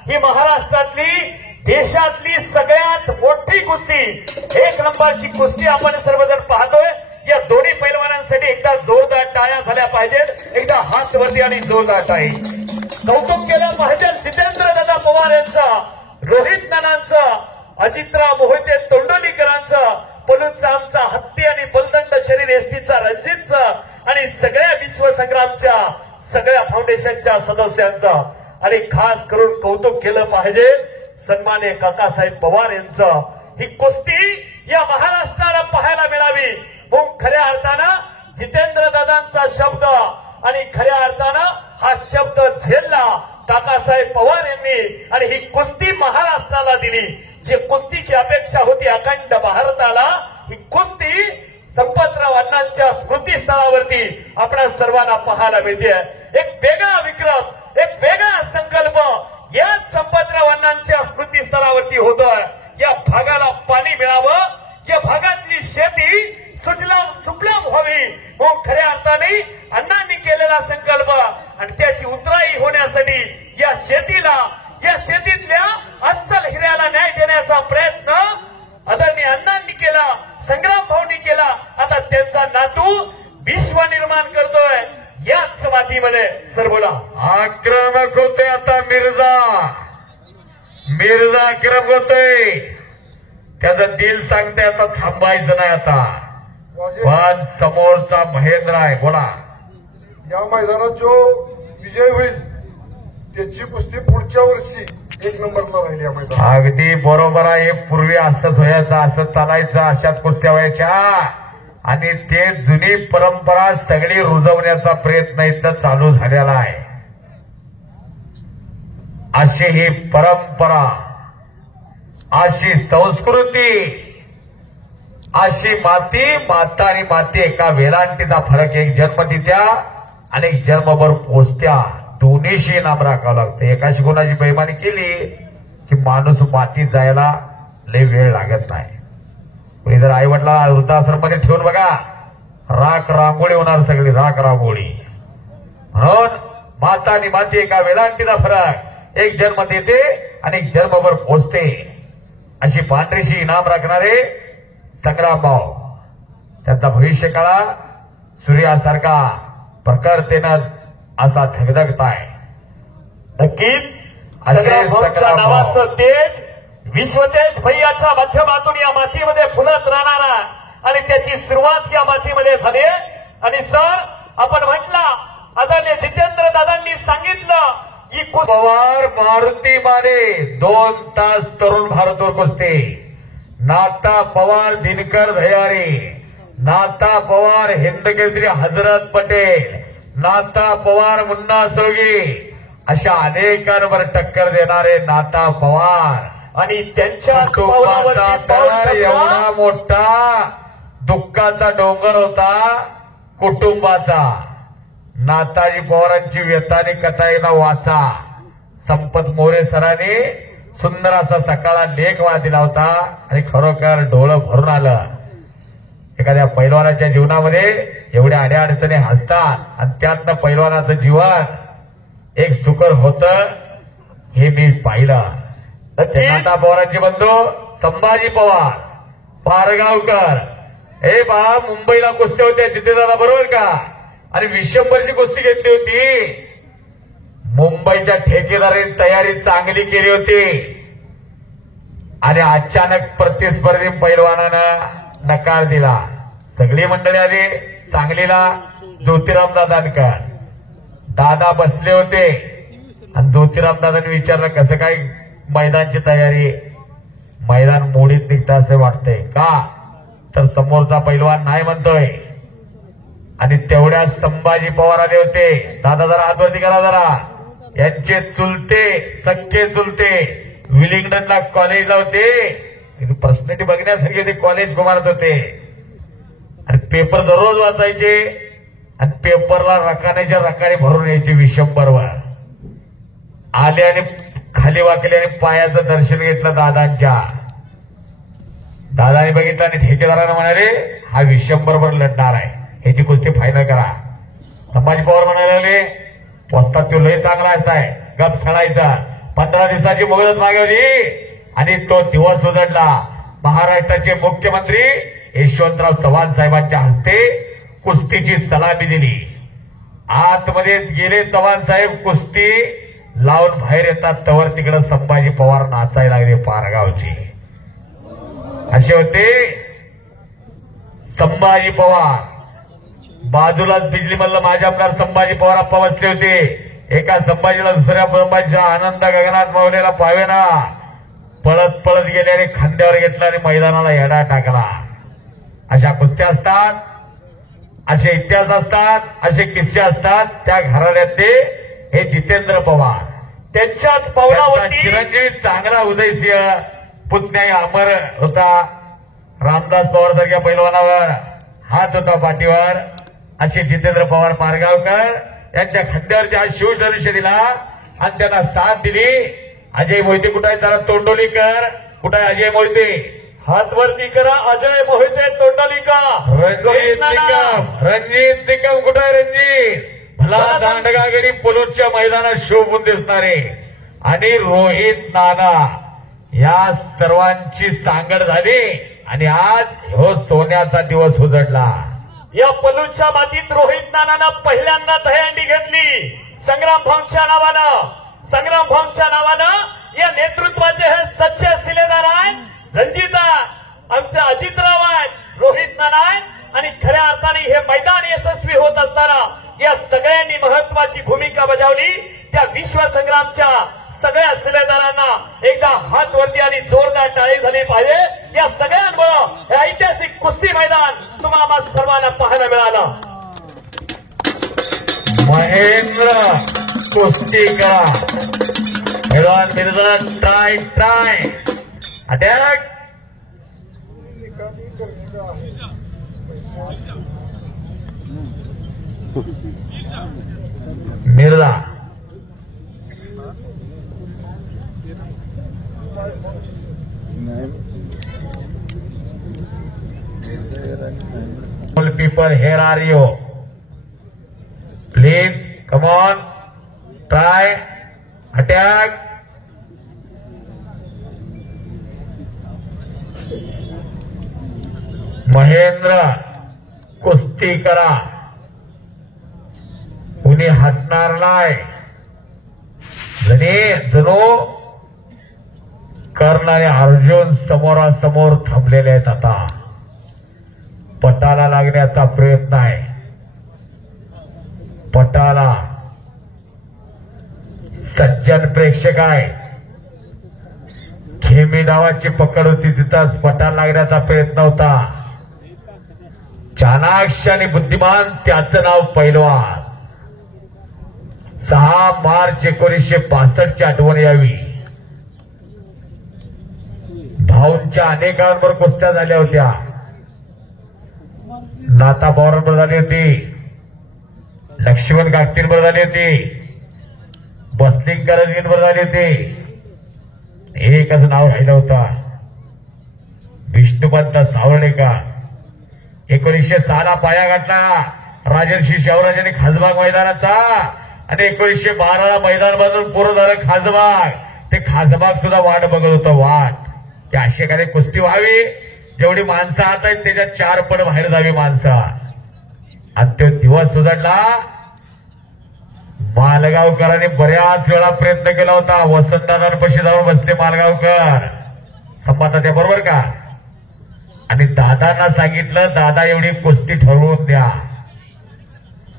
ही महाराष्ट्रातली देशातली सगळ्यात मोठी कुस्ती, 1 नंबरची कुस्ती आपण सर्वजण पाहतोय. या दोन्ही पैलवानांसाठी एकदा जोरदार टाळ्या झाल्या पाहिजेत. एकदा हात वरती आणि जोरदार टाळी. कौतुक केलं पाहिजे जितेंद्र दादा पवार यांचं, रोहित नानांचं, अजितराव मोहिते तोंडोलीकरांचं, पलूचा आमचा हत्ती आणि बलदंड शरीर एसटीचा रणजितचं आणि सगळ्या विश्वसंग्रामच्या सगळ्या फाउंडेशनच्या सदस्यांचं. आणि खास करून कौतुक केलं पाहिजे सन्मान्य काकासाहेब पवार यांचं. ही कुस्ती या महाराष्ट्राला पाहायला मिळावी म्हणून खऱ्या अर्थानं जितेंद्र दादांचा शब्द आणि खऱ्या अर्थानं हा शब्द झेलला काकासाहेब पवार यांनी. आणि ही कुस्ती महाराष्ट्राला दिली. जी कुस्तीची अपेक्षा होती अखंड भारताला, ही कुस्ती संपतराव अण्णांच्या स्मृतीस्थळावरती आपल्या सर्वांना पाहायला मिळते. एक वेगळा विक्रम, एक वेगळा संकल्प या संपतराव अण्णांच्या स्मृतीस्थळावरती होतोय. या भागाला पाणी मिळावं, या भागातली शेती सुजलाम सुफलाम व्हावी म्हणून खऱ्या अर्थाने अण्णांनी केलेला संकल्प आणि त्याची उतराई होण्यासाठी या शेतीला, या शेतीतल्या अस्सल हिऱ्याला न्याय देण्याचा प्रयत्न आदरणीय अण्णांनी केला, संग्राम भाऊंनी केला. आता त्यांचा नातू विश्व निर्माण करतोय याच मातीमध्ये. सर बोला. आक्रमक होते आता मिर्झा आक्रमक होतोय. त्याचं दिल सांगते आता थांबायचं नाही. आता पण समोरचा महेंद्र आहे. बोला. या मैदानात जो विजय होईल त्याची कुस्ती पुढच्या वर्षी एक नंबरला राहिले या मैदानात. अगदी बरोबर आहे. पूर्वी असंच व्हायचं, असं चालायचं, अशाच कुस्त्या व्हायच्या आणि ते जुनी परंपरा सगळी रुजवण्याचा प्रयत्न इथं चालू झालेला आहे. अशी ही परंपरा, अशी संस्कृती, अशी माती, माता आणि माती एका वेलांटीचा फरक. एक जन्म तित्या आणि एक जन्मभर पोचत्या, दोन्हीशी नाम राखावं लागतं. एकाशी कोणाची बेईमानी केली की माणूस मातीत जायला लय वेळ लागत नाही. कोणी जर आई वडिला वृद्धाश्रममध्ये ठेवून बघा, राख रांगोळी होणार, सगळी राख रांगोळी. म्हणून माता आणि माती एका वेलांटीचा फरक. एक जन्म देते आणि एक जन्मभर पोचते. अशी पांढरीशी इनाम राखणारे संग्रामभाऊ, त्यांचा भविष्य काळा सूर्यासारखा प्रखरतेनं असा धगधगत आहे. नक्कीच असे संग्रामभाऊच्या संग्रामभाऊ. नावाचं तेज, विश्वतेज भैयाच्या माध्यमातून या मातीमध्ये फुलत राहणारा आणि त्याची सुरुवात या मातीमध्ये झाली. आणि सर, आपण म्हटलं, आदरणीय जितेंद्र दादांनी सांगितलं की पवार मारुती माने 2 तास तरुण भारतवर कुस्ती. नाता पवार दिनकर धयारे, नाता पवार हिंदकेसरी हजरत पटेल, नाता पवार मुन्ना सोगी, अशा अनेकांवर टक्कर देणारे नाता पवार. आणि त्यांच्या कुटुंबाचा तर एवढा मोठा दुःखाचा डोंगर होता कुटुंबाचा. नाताजी पवारांची व्यथानी कथा एकदा वाचा. संपत मोरे सरांनी सुंदर असा सकाळा लेख दिला होता आणि खरोखर डोळं भरून आलं. एखाद्या पैलवानाच्या जीवनामध्ये एवढ्या अडीअडचणी हसतात आणि त्यातनं पैलवानाचं जीवन एक सुकर होतं हे मी पाहिलं. ते नाता पवारांचे बंधू संभाजी पवार पारगावकर, हे बा मुंबईला कुस्त्या होत्या जितेदादा बरोबर का, आणि विशंभरची कुस्ती घेतली होती. मुंबईच्या ठेकेदारांनी तयारी चांगली केली होती आणि अचानक प्रतिस्पर्धी पैलवानानं नकार दिला. सगळी मंडळी आली सांगलीला. ज्योतिराम दादांकर दादा बसले होते आणि ज्योतिराम दादांनी विचारलं कसं काय मैदानची तयारी. मैदान मोडीत निघतं असं वाटतंय का, तर समोरचा पैलवान नाही म्हणतोय. आणि तेवढ्यात संभाजी पवार आले होते. दादा जरा हातवरती करा जरा. यांचे चुलते, सख्खे चुलते विलिंग्डनला कॉलेजला होते. पर्सनॅलिटी बघण्यासाठी ते कॉलेज मारत होते आणि पेपर दररोज वाचायचे आणि पेपरला रकानेच्या रकाने भरून यायचे. विशंभरवर आले आणि खाली वाकले आणि पायाचं दर्शन घेतलं दादांच्या. दादाने बघितलं आणि ठेकेदारांना म्हणाले हा विशंभरवर लढणार आहे, ह्याची कुस्ती फायनल करा. संभाजी पवार म्हणाले पोस्तात तो लय चांगला आहे, गप खेळायचा. 15 दिवसाची मुदत मागवली आणि तो दिवस उजडला. महाराष्ट्राचे मुख्यमंत्री यशवंतराव चव्हाण साहेबांच्या हस्ते कुस्तीची सलामी दिली. आतमध्ये गेले चव्हाण साहेब, कुस्ती लावून बाहेर येतात तवर तिकडे संभाजी पवार नाचायला लागले पारगावचे. असे होते संभाजी पवार. बाजूलाच बिजली मधलं माझे आमदार संभाजी पवार आप्पा बसले होते. एका संभाजीला दुसऱ्या संभाजीच्या आनंद गगनात मावलेला पावेना पळत पळत गेले आणि खांद्यावर घेतला आणि मैदानाला येडा टाकला. अशा कुस्त्या असतात, असे इतिहास असतात, असे किस्से असतात. त्या घराण्यातले हे जितेंद्र पवार, त्यांच्याच पावलावरती चिरंजीवी चांगला उदयसिंह पुतण्या अमर होता. रामदास पवार सारख्या पैलवानावर हात होता पाठीवर. असे जितेंद्र पवार पारगावकर यांच्या खांद्यावरती आज शिवधनुष्य दिला आणि त्यांना साथ दिली. अजय मोहिते कुठे आहे, जरा तोंडोलीकर कुठे आहे? अजय मोहिते हातवरती करा. अजय मोहिते तोंडलीकर. रणजित निकम कुठे आहे? रणजित भला दांडगागिरी पुलूच्या मैदानात शोभून दिसणारे आणि रोहित नाना, या सर्वांची सांगड झाली आणि आज हो सोन्याचा दिवस उजडला. या पलूच्या मातीत रोहित नानानं पहिल्यांदा दहीहंडी घेतली. संग्राम भाऊंच्या नावानं, संग्राम भाऊंच्या नावानं या नेतृत्वाचे हे सच्चे शिलेदार आहेत. रणजिता आमचे अजितराव आहेत, रोहित नाना आहेत आणि खऱ्या अर्थाने हे मैदान यशस्वी होत असताना या सगळ्यांनी महत्वाची भूमिका बजावली. त्या विश्वसंग्रामच्या सगळ्या शिलेदारांना एकदा हात वरती आणि जोरदार टाळी झाली पाहिजे. या सगळ्यांमुळं हे ऐतिहासिक कुस्ती मैदान तुम्हाला सर्वांना पाहायला मिळालं. महेंद्र कुस्ती करा. पैलवान Mirza try attack. Mirza people, here are you. Please, come on, try, attack. Mahendra कुस्ती करा. कुणी हटणार नाही. जणू कर्ण आणि अर्जुन समोरासमोर थांबलेले आहेत. आता पटाला लागण्याचा प्रयत्न आहे. पटाला सज्जन प्रेक्षक आहे. खेमी नावाची पकड होती, तिथंच पटाला लागण्याचा प्रयत्न होता. चाणाक्ष आणि बुद्धिमान त्याचं नाव पैलवान. 6 मार्च 1962 आठवण यावी. भाऊंच्या अनेकांवर कुस्त्या झाल्या होत्या. नाता पवारांवर झाली होती, लक्ष्मण गागतींवर झाली होती, बसलिंग करंजींवर झाली होती. एकच नाव राहिलं होतं, विष्णुपंत सावर्णेकर. 1906 पाया घातला राजर्षी शाहूराजांनी खासबाग मैदानाचा आणि 1912 मैदान बांधून पूर्ण झालं खासबाग. ते खासबाग सुद्धा वाट बघत होतं, वाट की अशी एखादी कुस्ती व्हावी जेवढी माणसं आत आहेत त्याच्यात 4 पट बाहेर जावी माणसं. आणि तो दिवस उजडला. मालगावकरांनी बऱ्याच वेळा प्रयत्न केला होता. वसंतदादांपाशी जाऊन बसले मालगावकर, संपादक त्या बरोबर का. आणि दादांना सांगितलं, दादा एवढी कुस्ती ठरवून द्या.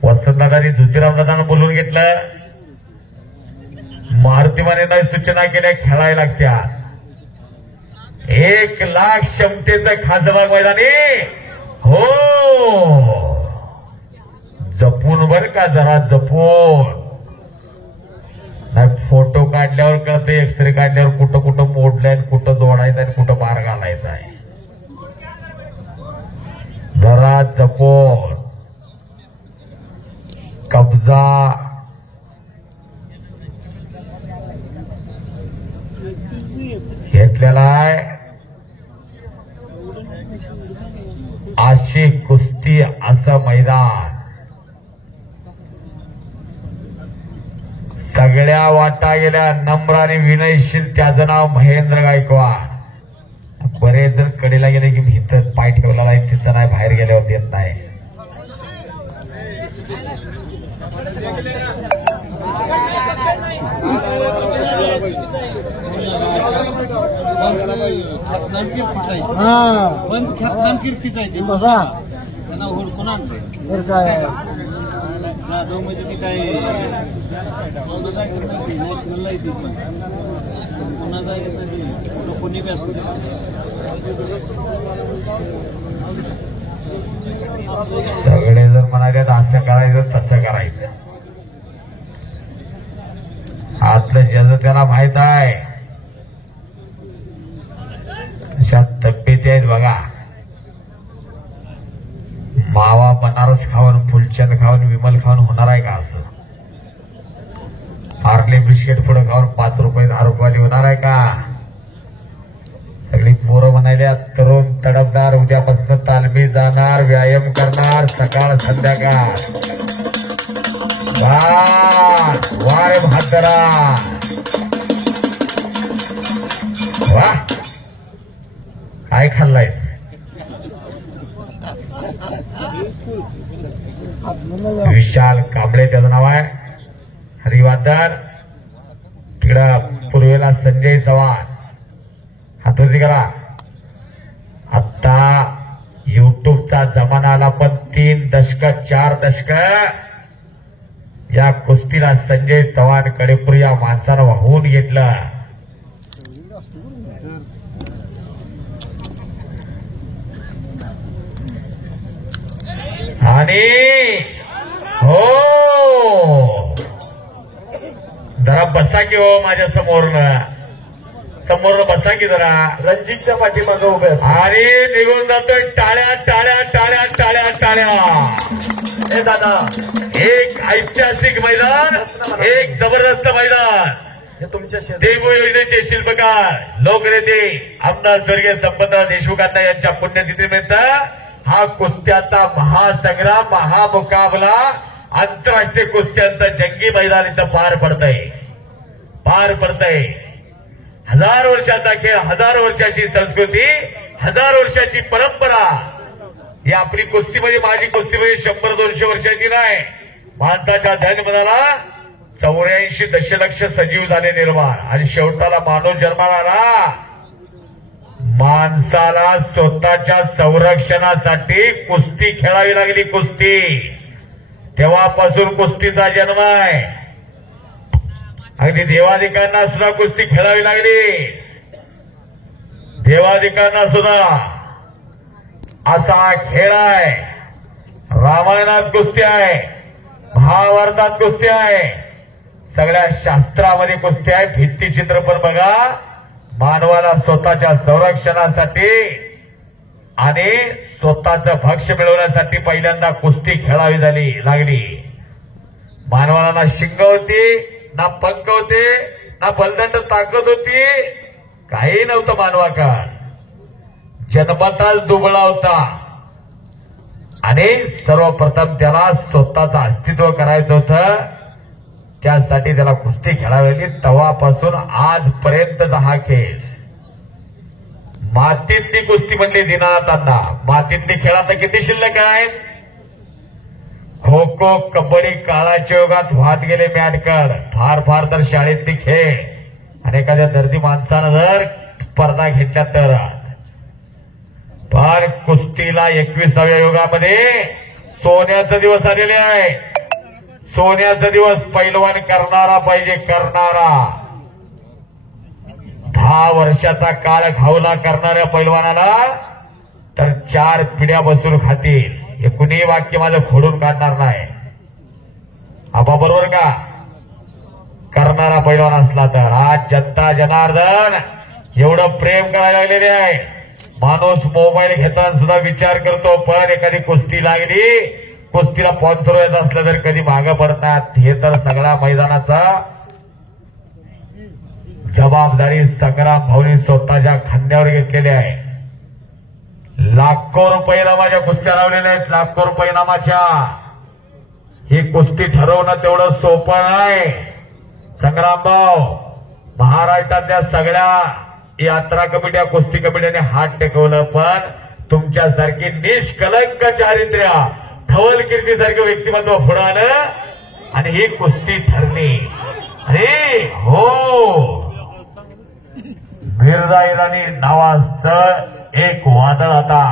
वसंतदादांनी ज्योतिराव दादांना बोलवून घेतलं. मारुती मानेंना सूचना केल्या, खेळायला लागत्या. 1 लाख क्षमतेचं खासबाग मैदानी. हो, जपून बर का, जरा जपून. नाही फोटो काढल्यावर कळते, एक्सरे काढल्यावर कुठं कुठं मोडलंय, कुठं जोडायचं आणि कुठं बार घालायचा आहे. जरा जपून. कब्जा घेतलेला आहे. अशी कुस्ती, असं मैदान. सगळ्या वाटा गेल्या. नम्र आणि विनयशील त्याचं नाव महेंद्र गायकवाड. बरेच जर कडेला गेले की इथं पाय ठेवलेला आहे, तिथं नाही, बाहेर गेल्यावर येत नाही. कीर्तीच आहे ते बसा त्यांना हुडकून आणते काय जाधव म्हणजे ती काय नॅशनलला येते पुन्हा जायचं कोणी बी असतो. सगळे जर म्हणाले असं करायचं तसं करायचं. आतलं ज्याचं त्याला माहित आहे. अशा तब्येती आहेत बघा. मावा बनारस खाऊन, फुलचंद खाऊन, विमल खाऊन होणार आहे का असं? पार्ले बिस्किट पुढे खाऊन 5 रुपये 10 रुपये होणार आहे का? सगळी पोरं म्हणाल्या तरुण तडफदार, उद्यापासून तालमी जाणार, व्यायाम करणार, सकाळ संध्याकाळ. वा रे भादरा, वा. काय खाल्लायस? विशाल कांबळे त्याचं नाव आहे. हरिवादर. तिकडं पूर्वेला संजय चव्हाण. हातवरती करा. आता युट्यूबचा जमाना आला, पण 3 दशक 4 दशक या कुस्तीला संजय चव्हाण कडेपूर या माणसानं वाहून घेतलं. आणि हो जरा बसा की हो माझ्या समोर बसा की जरा. रणजितच्या पाठीमागे उभे असतात. आणि निघून जातोय टाळ्या टाळ्या टाळ्या टाळ्या टाळ्या. हे दादा, एक ऐतिहासिक मैदान, एक जबरदस्त मैदान. हे तुमच्या शेजारी देगू योजनेचे शिल्पकार लोकनेते आमदार स्वर्गीय संपतराव देशमुखांना यांच्या पुण्यतिथीनिमित्त हा कुस्त्याचा महासंग्राम, महामुकाबला, आंतरराष्ट्रीय कुस्त्यांचं जंगी मैदान इथं पार पडतंय. 1000 वर्षाचा खेळ, 1000 वर्षाची संस्कृती, 1000 वर्षाची परंपरा. ही आपली कुस्तीमध्ये, माझी कुस्तीमध्ये 100-200 वर्षाची नाही. माणसाच्या जन्मदाला 84 दशलक्ष सजीव झाले निर्माण. आणि शेवटाला माणूस जन्माला आला. माणसाला स्वतःच्या संरक्षणासाठी कुस्ती खेळावी लागली. कुस्ती तेव्हापासून कुस्तीचा जन्म आहे. अगदी देवादिकांना सुद्धा कुस्ती खेळावी लागली. देवादिकांना सुद्धा असा खेळ आहे. रामायणात कुस्ती आहे, महाभारतात कुस्ती आहे, सगळ्या शास्त्रामध्ये कुस्ती आहे. भित्तिचित्र पण बघा. मानवाला स्वतःच्या संरक्षणासाठी आणि स्वतःचं भक्ष्य मिळवण्यासाठी पहिल्यांदा कुस्ती खेळावी लागली. मानवाला ना शिंग होती, ना पंख होते, ना बलदंड ताकद होती, काही नव्हतं मानवाकडे. जन्मताच दुबळा होता. आणि सर्वप्रथम त्याला स्वतःचं अस्तित्व करायचं होतं. त्यासाठी त्याला कुस्ती खेळावी लागली. तेव्हापासून आजपर्यंतचा हा खेळ. मातीतली कुस्ती म्हणली दिनानाथांना. मातीतली खेळ आता किती शिल्लक आहेत? खो खो, कबड्डी काळाच्या युगात वाहत गेले मॅटकड. फार तर शाळेतली खेळ. आणि एखाद्या दर्दी माणसानं जर स्पर्धा घेतल्या तर. पण कुस्तीला 21व्या युगामध्ये सोन्याचा दिवस आलेले आहे. सोन्याचा दिवस पैलवान करणारा पाहिजे, करणारा. 10 वर्षाचा काळ घावला करणाऱ्या पैलवानाला तर 4 पिढ्या बसून खातील. हे कुणीही वाक्य माझं खोडून काढणार नाही. आपा बरोबर का? करणारा पैलवान असला तर. आज जनता जनार्दन एवढं प्रेम करायला लागलेले आहे. माणूस मोबाईल घेताना सुद्धा विचार करतो. पण एखादी कुस्ती लागली, कुस्तीला स्पॉन्सर येत असलं तर कधी मागं पडतात. हे तर सगळ्या मैदानाचा जबाबदारी संग्राम भाऊनी स्वतःच्या खांद्यावर घेतलेली आहे. लाखो रुपये नामाच्या कुस्त्या लावलेल्या आहेत. लाखो रुपये नामाच्या. ही कुस्ती ठरवणं तेवढं सोपं नाही. संग्रामभाऊ, महाराष्ट्रातल्या सगळ्या यात्रा कमिट्या, कुस्ती कमिट्याने हात टेकवलं. पण तुमच्यासारखी निष्कलंक चारित्र्य, धवल कीर्तीसारखं व्यक्तिमत्व पुढे आलं आणि ही कुस्ती ठरली. अरे हो, मिर्झा इराणी नावाचं एक वादळ आता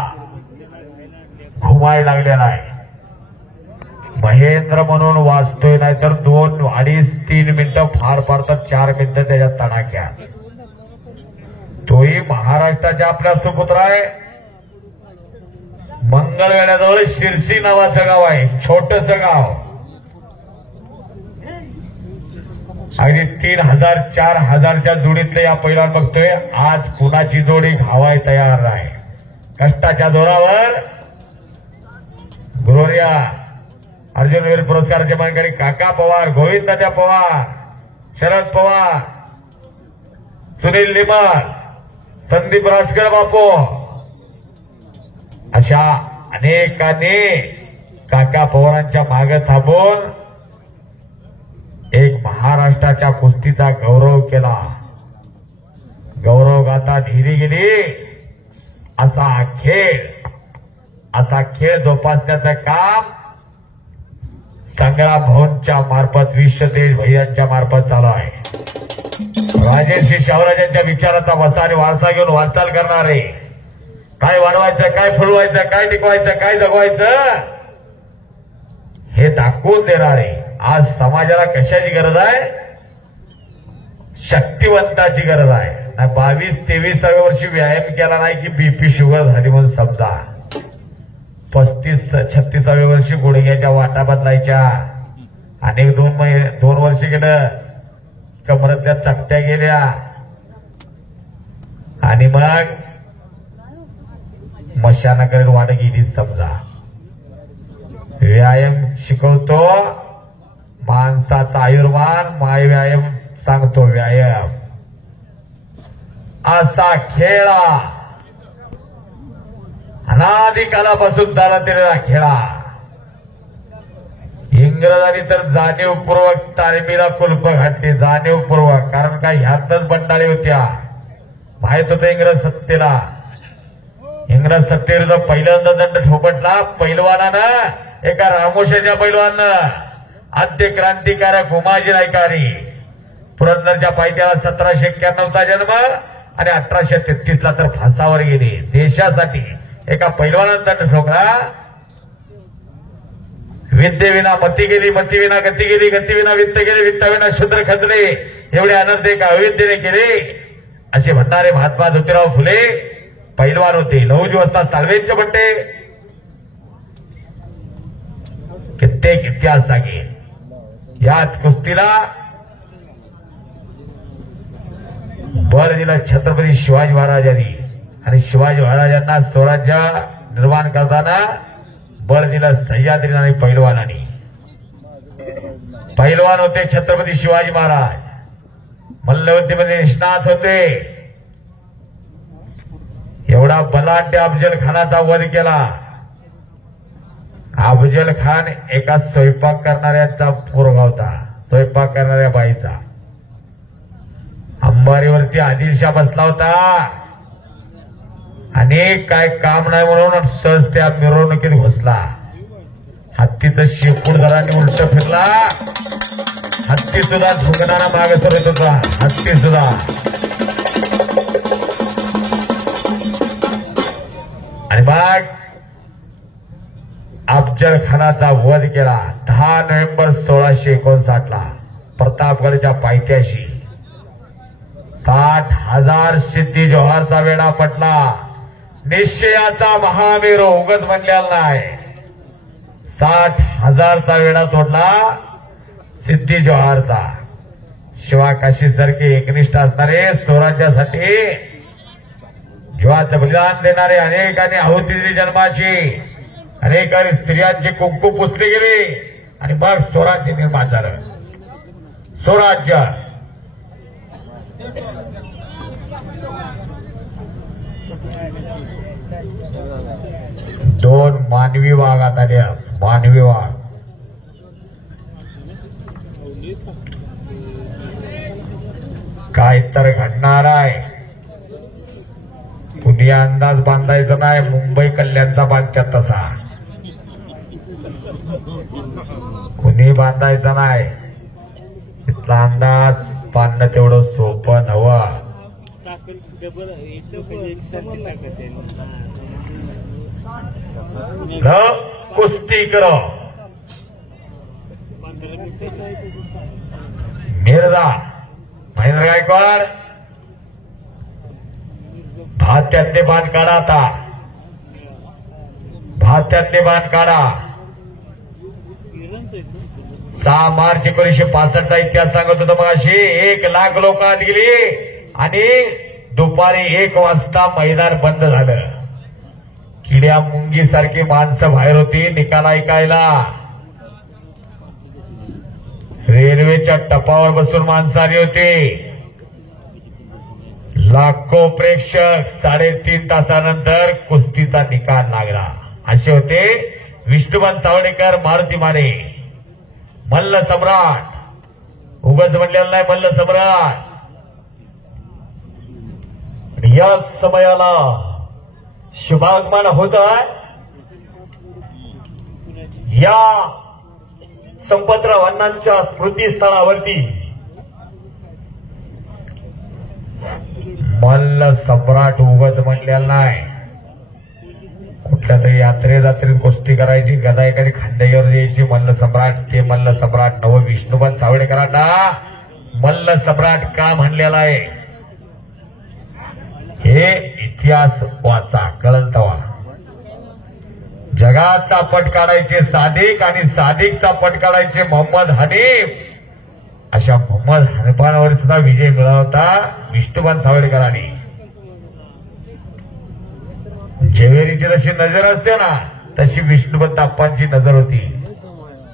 घुमायला लागलेला आहे. महेंद्र म्हणून वाचतोय, नाहीतर 2, 2.5, 3 मिनिटं, फार तर 4 मिनिटं त्याच्यात तडाख्यात. तोही महाराष्ट्राच्या आपल्या सुपुत्र आहे. मंगळवेढ्याजवळ शिरसी नावाचं गाव आहे, छोटस गाव. अगदी 3,000-4,000च्या जोडीतले या पैलवान बघतोय. आज कुणाची जोडी घावाय तयार आहे. कष्टाच्या जोरावर ग्लोरिया अर्जुनवीर पुरस्काराचे मानकरी काका पवार, गोविंद दादा पवार, शरद पवार, सुनील लिमर, संदीप रासकर बापू, अशा अनेकांनी काका पवारांच्या मागे थांबून एक महाराष्ट्राच्या कुस्तीचा गौरव केला. गौरव गाथा धीरी गेली. असा खेळ जोपासण्याचं काम संग्राम भाऊंच्या मार्फत, विश्वतेज भैयांच्या मार्फत चालू आहे. राजेश शाहराजांच्या विचाराचा वसा आणि वारसा घेऊन वाटचाल करणारे, काय वाढवायचं, काय फुलवायचं, काय टिकवायचं, काय जगवायचं हे दाखवून देणारे आज समाजाला कशाची गरज आहे? शक्तिवंताची गरज आहे. 22-23व्या वर्षी व्यायाम केला नाही की बीपी शुगर झाली म्हणून समजा. 35-36व्या वर्षी गुडघ्याच्या वाटा बदलायच्या. अनेक 2 वर्ष गेलं कमरातल्या चकत्या गेल्या आणि मग मशानाकडे वाट गेली समजा. व्यायाम शिकवतो माणसाचा आयुर्मान, माय व्यायाम सांगतो व्यायाम. असा खेळा अनादी कालापासून चालत दिलेला खेळा. इंग्रजांनी तर जाणीवपूर्वक तालमीला कुलप घातली, जाणीवपूर्वक. कारण काय ह्यातच बंडाळी होत्या. माहित होतं इंग्रज सत्तेला. इंग्रज सत्तेविरुद्ध पहिल्यांदा दंड ठोपटला पैलवानानं, एका रामोशाच्या पैलवानानं. आद्य क्रांतिकारक उमाजी नायकारी. पुरंदरच्या पायथ्याला 1791चा जन्म आणि 1833ला तर फासावर गेले. देशासाठी एका पैलवानानं दंड ठोकला. विद्येविना मती गेली, मतीविना गती गेली, गतीविना वित्त गेले, वित्ताविना शूद्र खचले. एवढे अनर्थ एका अविद्येने केले असे म्हणणारे महात्मा ज्योतिराव फुले पैलवान होते. लहुजी वस्ताद साळवेंचे बट्टे कित्येक इतिहास सांगेल. याच कुस्तीला बळ दिलं छत्रपती शिवाजी महाराजांनी. आणि शिवाजी महाराजांना स्वराज्य निर्माण करताना बळ दिलं सह्याद्री आणि पैलवानांनी. पैलवान होते छत्रपती शिवाजी महाराज. मल्लयुद्धीमध्ये निष्णात होते. एवढा बलाढ्य अफजल खानाचा वध केला. अफजल खान एका स्वयंपाक करणाऱ्याचा पोरगा होता, स्वयंपाक करणाऱ्या बाईचा. अंबारीवरती आदिलशाह बसला होता आणि काय काम नाही म्हणून सहज त्या मिरवणुकीत घुसला. हत्तीचं शेपूट जरांनी उलट फिरला. हत्ती सुद्धा झुकणारा मागे सरत होता. हत्ती सुद्धा. आणि मग अफजल खानाचा वध केला 10 नोव्हेंबर 1659ला प्रतापगडच्या पायथ्याशी. 60,000 सिद्धी जोहारचा वेढा पटला. निश्चयाचा महावीर उगच म्हणलेला नाही. 60,000चा वेढा तोडला सिद्धी जोहारचा. शिवाकाशी सारखे एकनिष्ठ असणारे, स्वराज्यासाठी जीवाचं बलिदान देणारे, अनेकांनी आहुती दिली जन्माची. अनेकांनी स्त्रियांचे कुंकू पुसले गेले आणि मग स्वराज्य निर्माण झालं. स्वराज्य दोन मानवी वाघ आता आल्या. मानवी वाघ काय तर घडणार आहे. कुणी अंदाज बांधायचा नाही. मुंबई कल्याणचा बांधतात तसा कुणी बांधायचा नाही. इथला अंदाज बांधणं तेवढं सोपं नवं. कुस्ती करो. मिर्झा महेंद्र गायकवाड भात्यातले बाण काढा. आता भात्यातले बाण काढा. 6 मार्च 1965चा इतिहास सांगत होतो मगाशी. 1 लाख लोक आत गेली आणि दुपारी 1 वाजता मैदान बंद झालं. किड्या मुंगी सारखी माणसं बाहेर होती निकाल ऐकायला. रेल्वेच्या टपावर बसून माणसं आली होती. लाखो प्रेक्षक. 3.5 तासानंतर कुस्तीचा निकाल लागला. असे होते विष्णुबन सावडेकर, मारुती माने. मल्ल सम्राट उगाच म्हणलेलं नाही. मल्ल सम्राट. या समयाला शुभागमन होत आहे. या संपतराव अण्णांच्या स्मृतीस्थळावरती मल्ल सम्राट उगाच म्हणलेलं नाही. कुठल्या तरी यात्रेत कुस्ती करायची, गदा एखादी खांद्यावर यायची, मल्ल सम्राट ते मल्ल सम्राट नव विष्णुपंत सावळेकरांना मल्ल सम्राट का म्हणलेला आहे हे इतिहास वाचा, कळल तवा. जगाचा पट काढायचे सादिक आणि सादिकचा पट काढायचे मोहम्मद हनीफ. अशा मोहम्मद हनीफांवर सुद्धा विजय मिळवता विष्णुपंत सावळेकरांनी. जेवेरीची जशी नजर असते ना तशी विष्णुपंत आप्पांची नजर होती.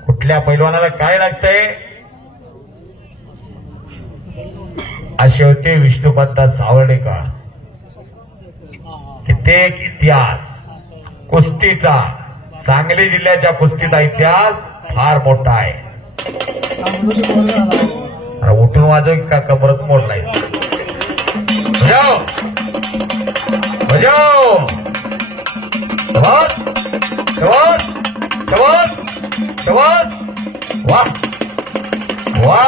कुठल्या पैलवानाला काय लागतंय असे होते विष्णुपंत सावळेकर. कित्येक इतिहास कुस्तीचा, सांगली जिल्ह्याच्या कुस्तीचा इतिहास फार मोठा आहे. उठून वाजव का कमरत मोडलाय. वा वा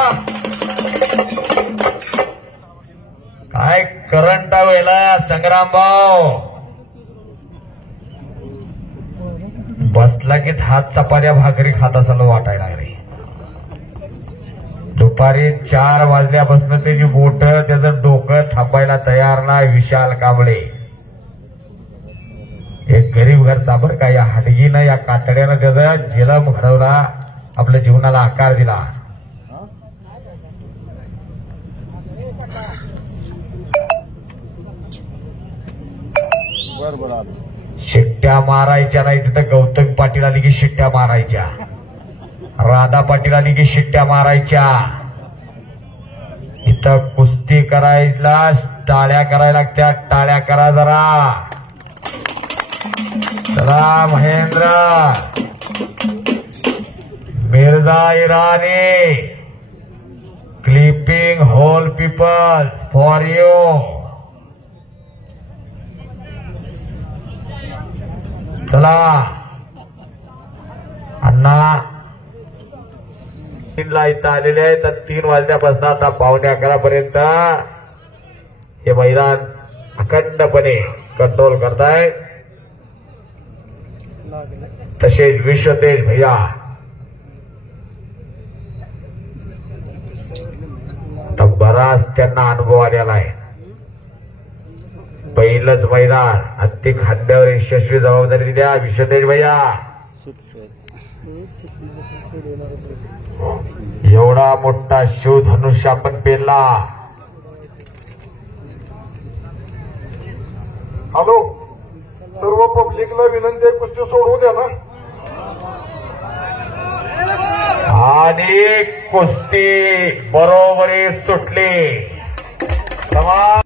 काय करंट वेळेला संग्रामभाऊ बसला की हात चपात्या भाकरी खात असं वाटायला लागले. दुपारी 4 वाजल्यापासून त्याची बोट त्याचं डोकं थांबायला तयार नाही. विशाल कांबळे एक गरीब घरचा बरं का, या हडगीनं या कातड्यानं त्याचा जिलम घडवला, आपल्या जीवनाला आकार दिला. शिट्ट्या मारायच्या नाही तिथं. गौतम पाटील आली की शिट्ट्या मारायच्या, राधा पाटील आली की शिट्ट्या मारायच्या. इथं कुस्ती करायला टाळ्या करायला लागत्या. टाळ्या करा जरा. चला Mahendra Mirza Irani clipping whole people for you. चला अण्णा 3ला इथं आलेले आहे तर 3 वाजल्यापासून आता 11:15 पर्यंत हे मैदान अखंडपणे कंट्रोल करताय. तसेच विश्वतेज भैया तर बराच त्यांना अनुभव आलेला आहे. पहिलंच मैदान अगदी खांद्यावर यशस्वी जबाबदारी द्या विश्वतेज भैया. एवढा मोठा शिवधनुष्य आपण पेरला. हॅलो, सर्व पब्लिकला विनंती आहे, कुस्ती सोडवू द्या ना. आणि कुस्ती बरोबरी सुटली.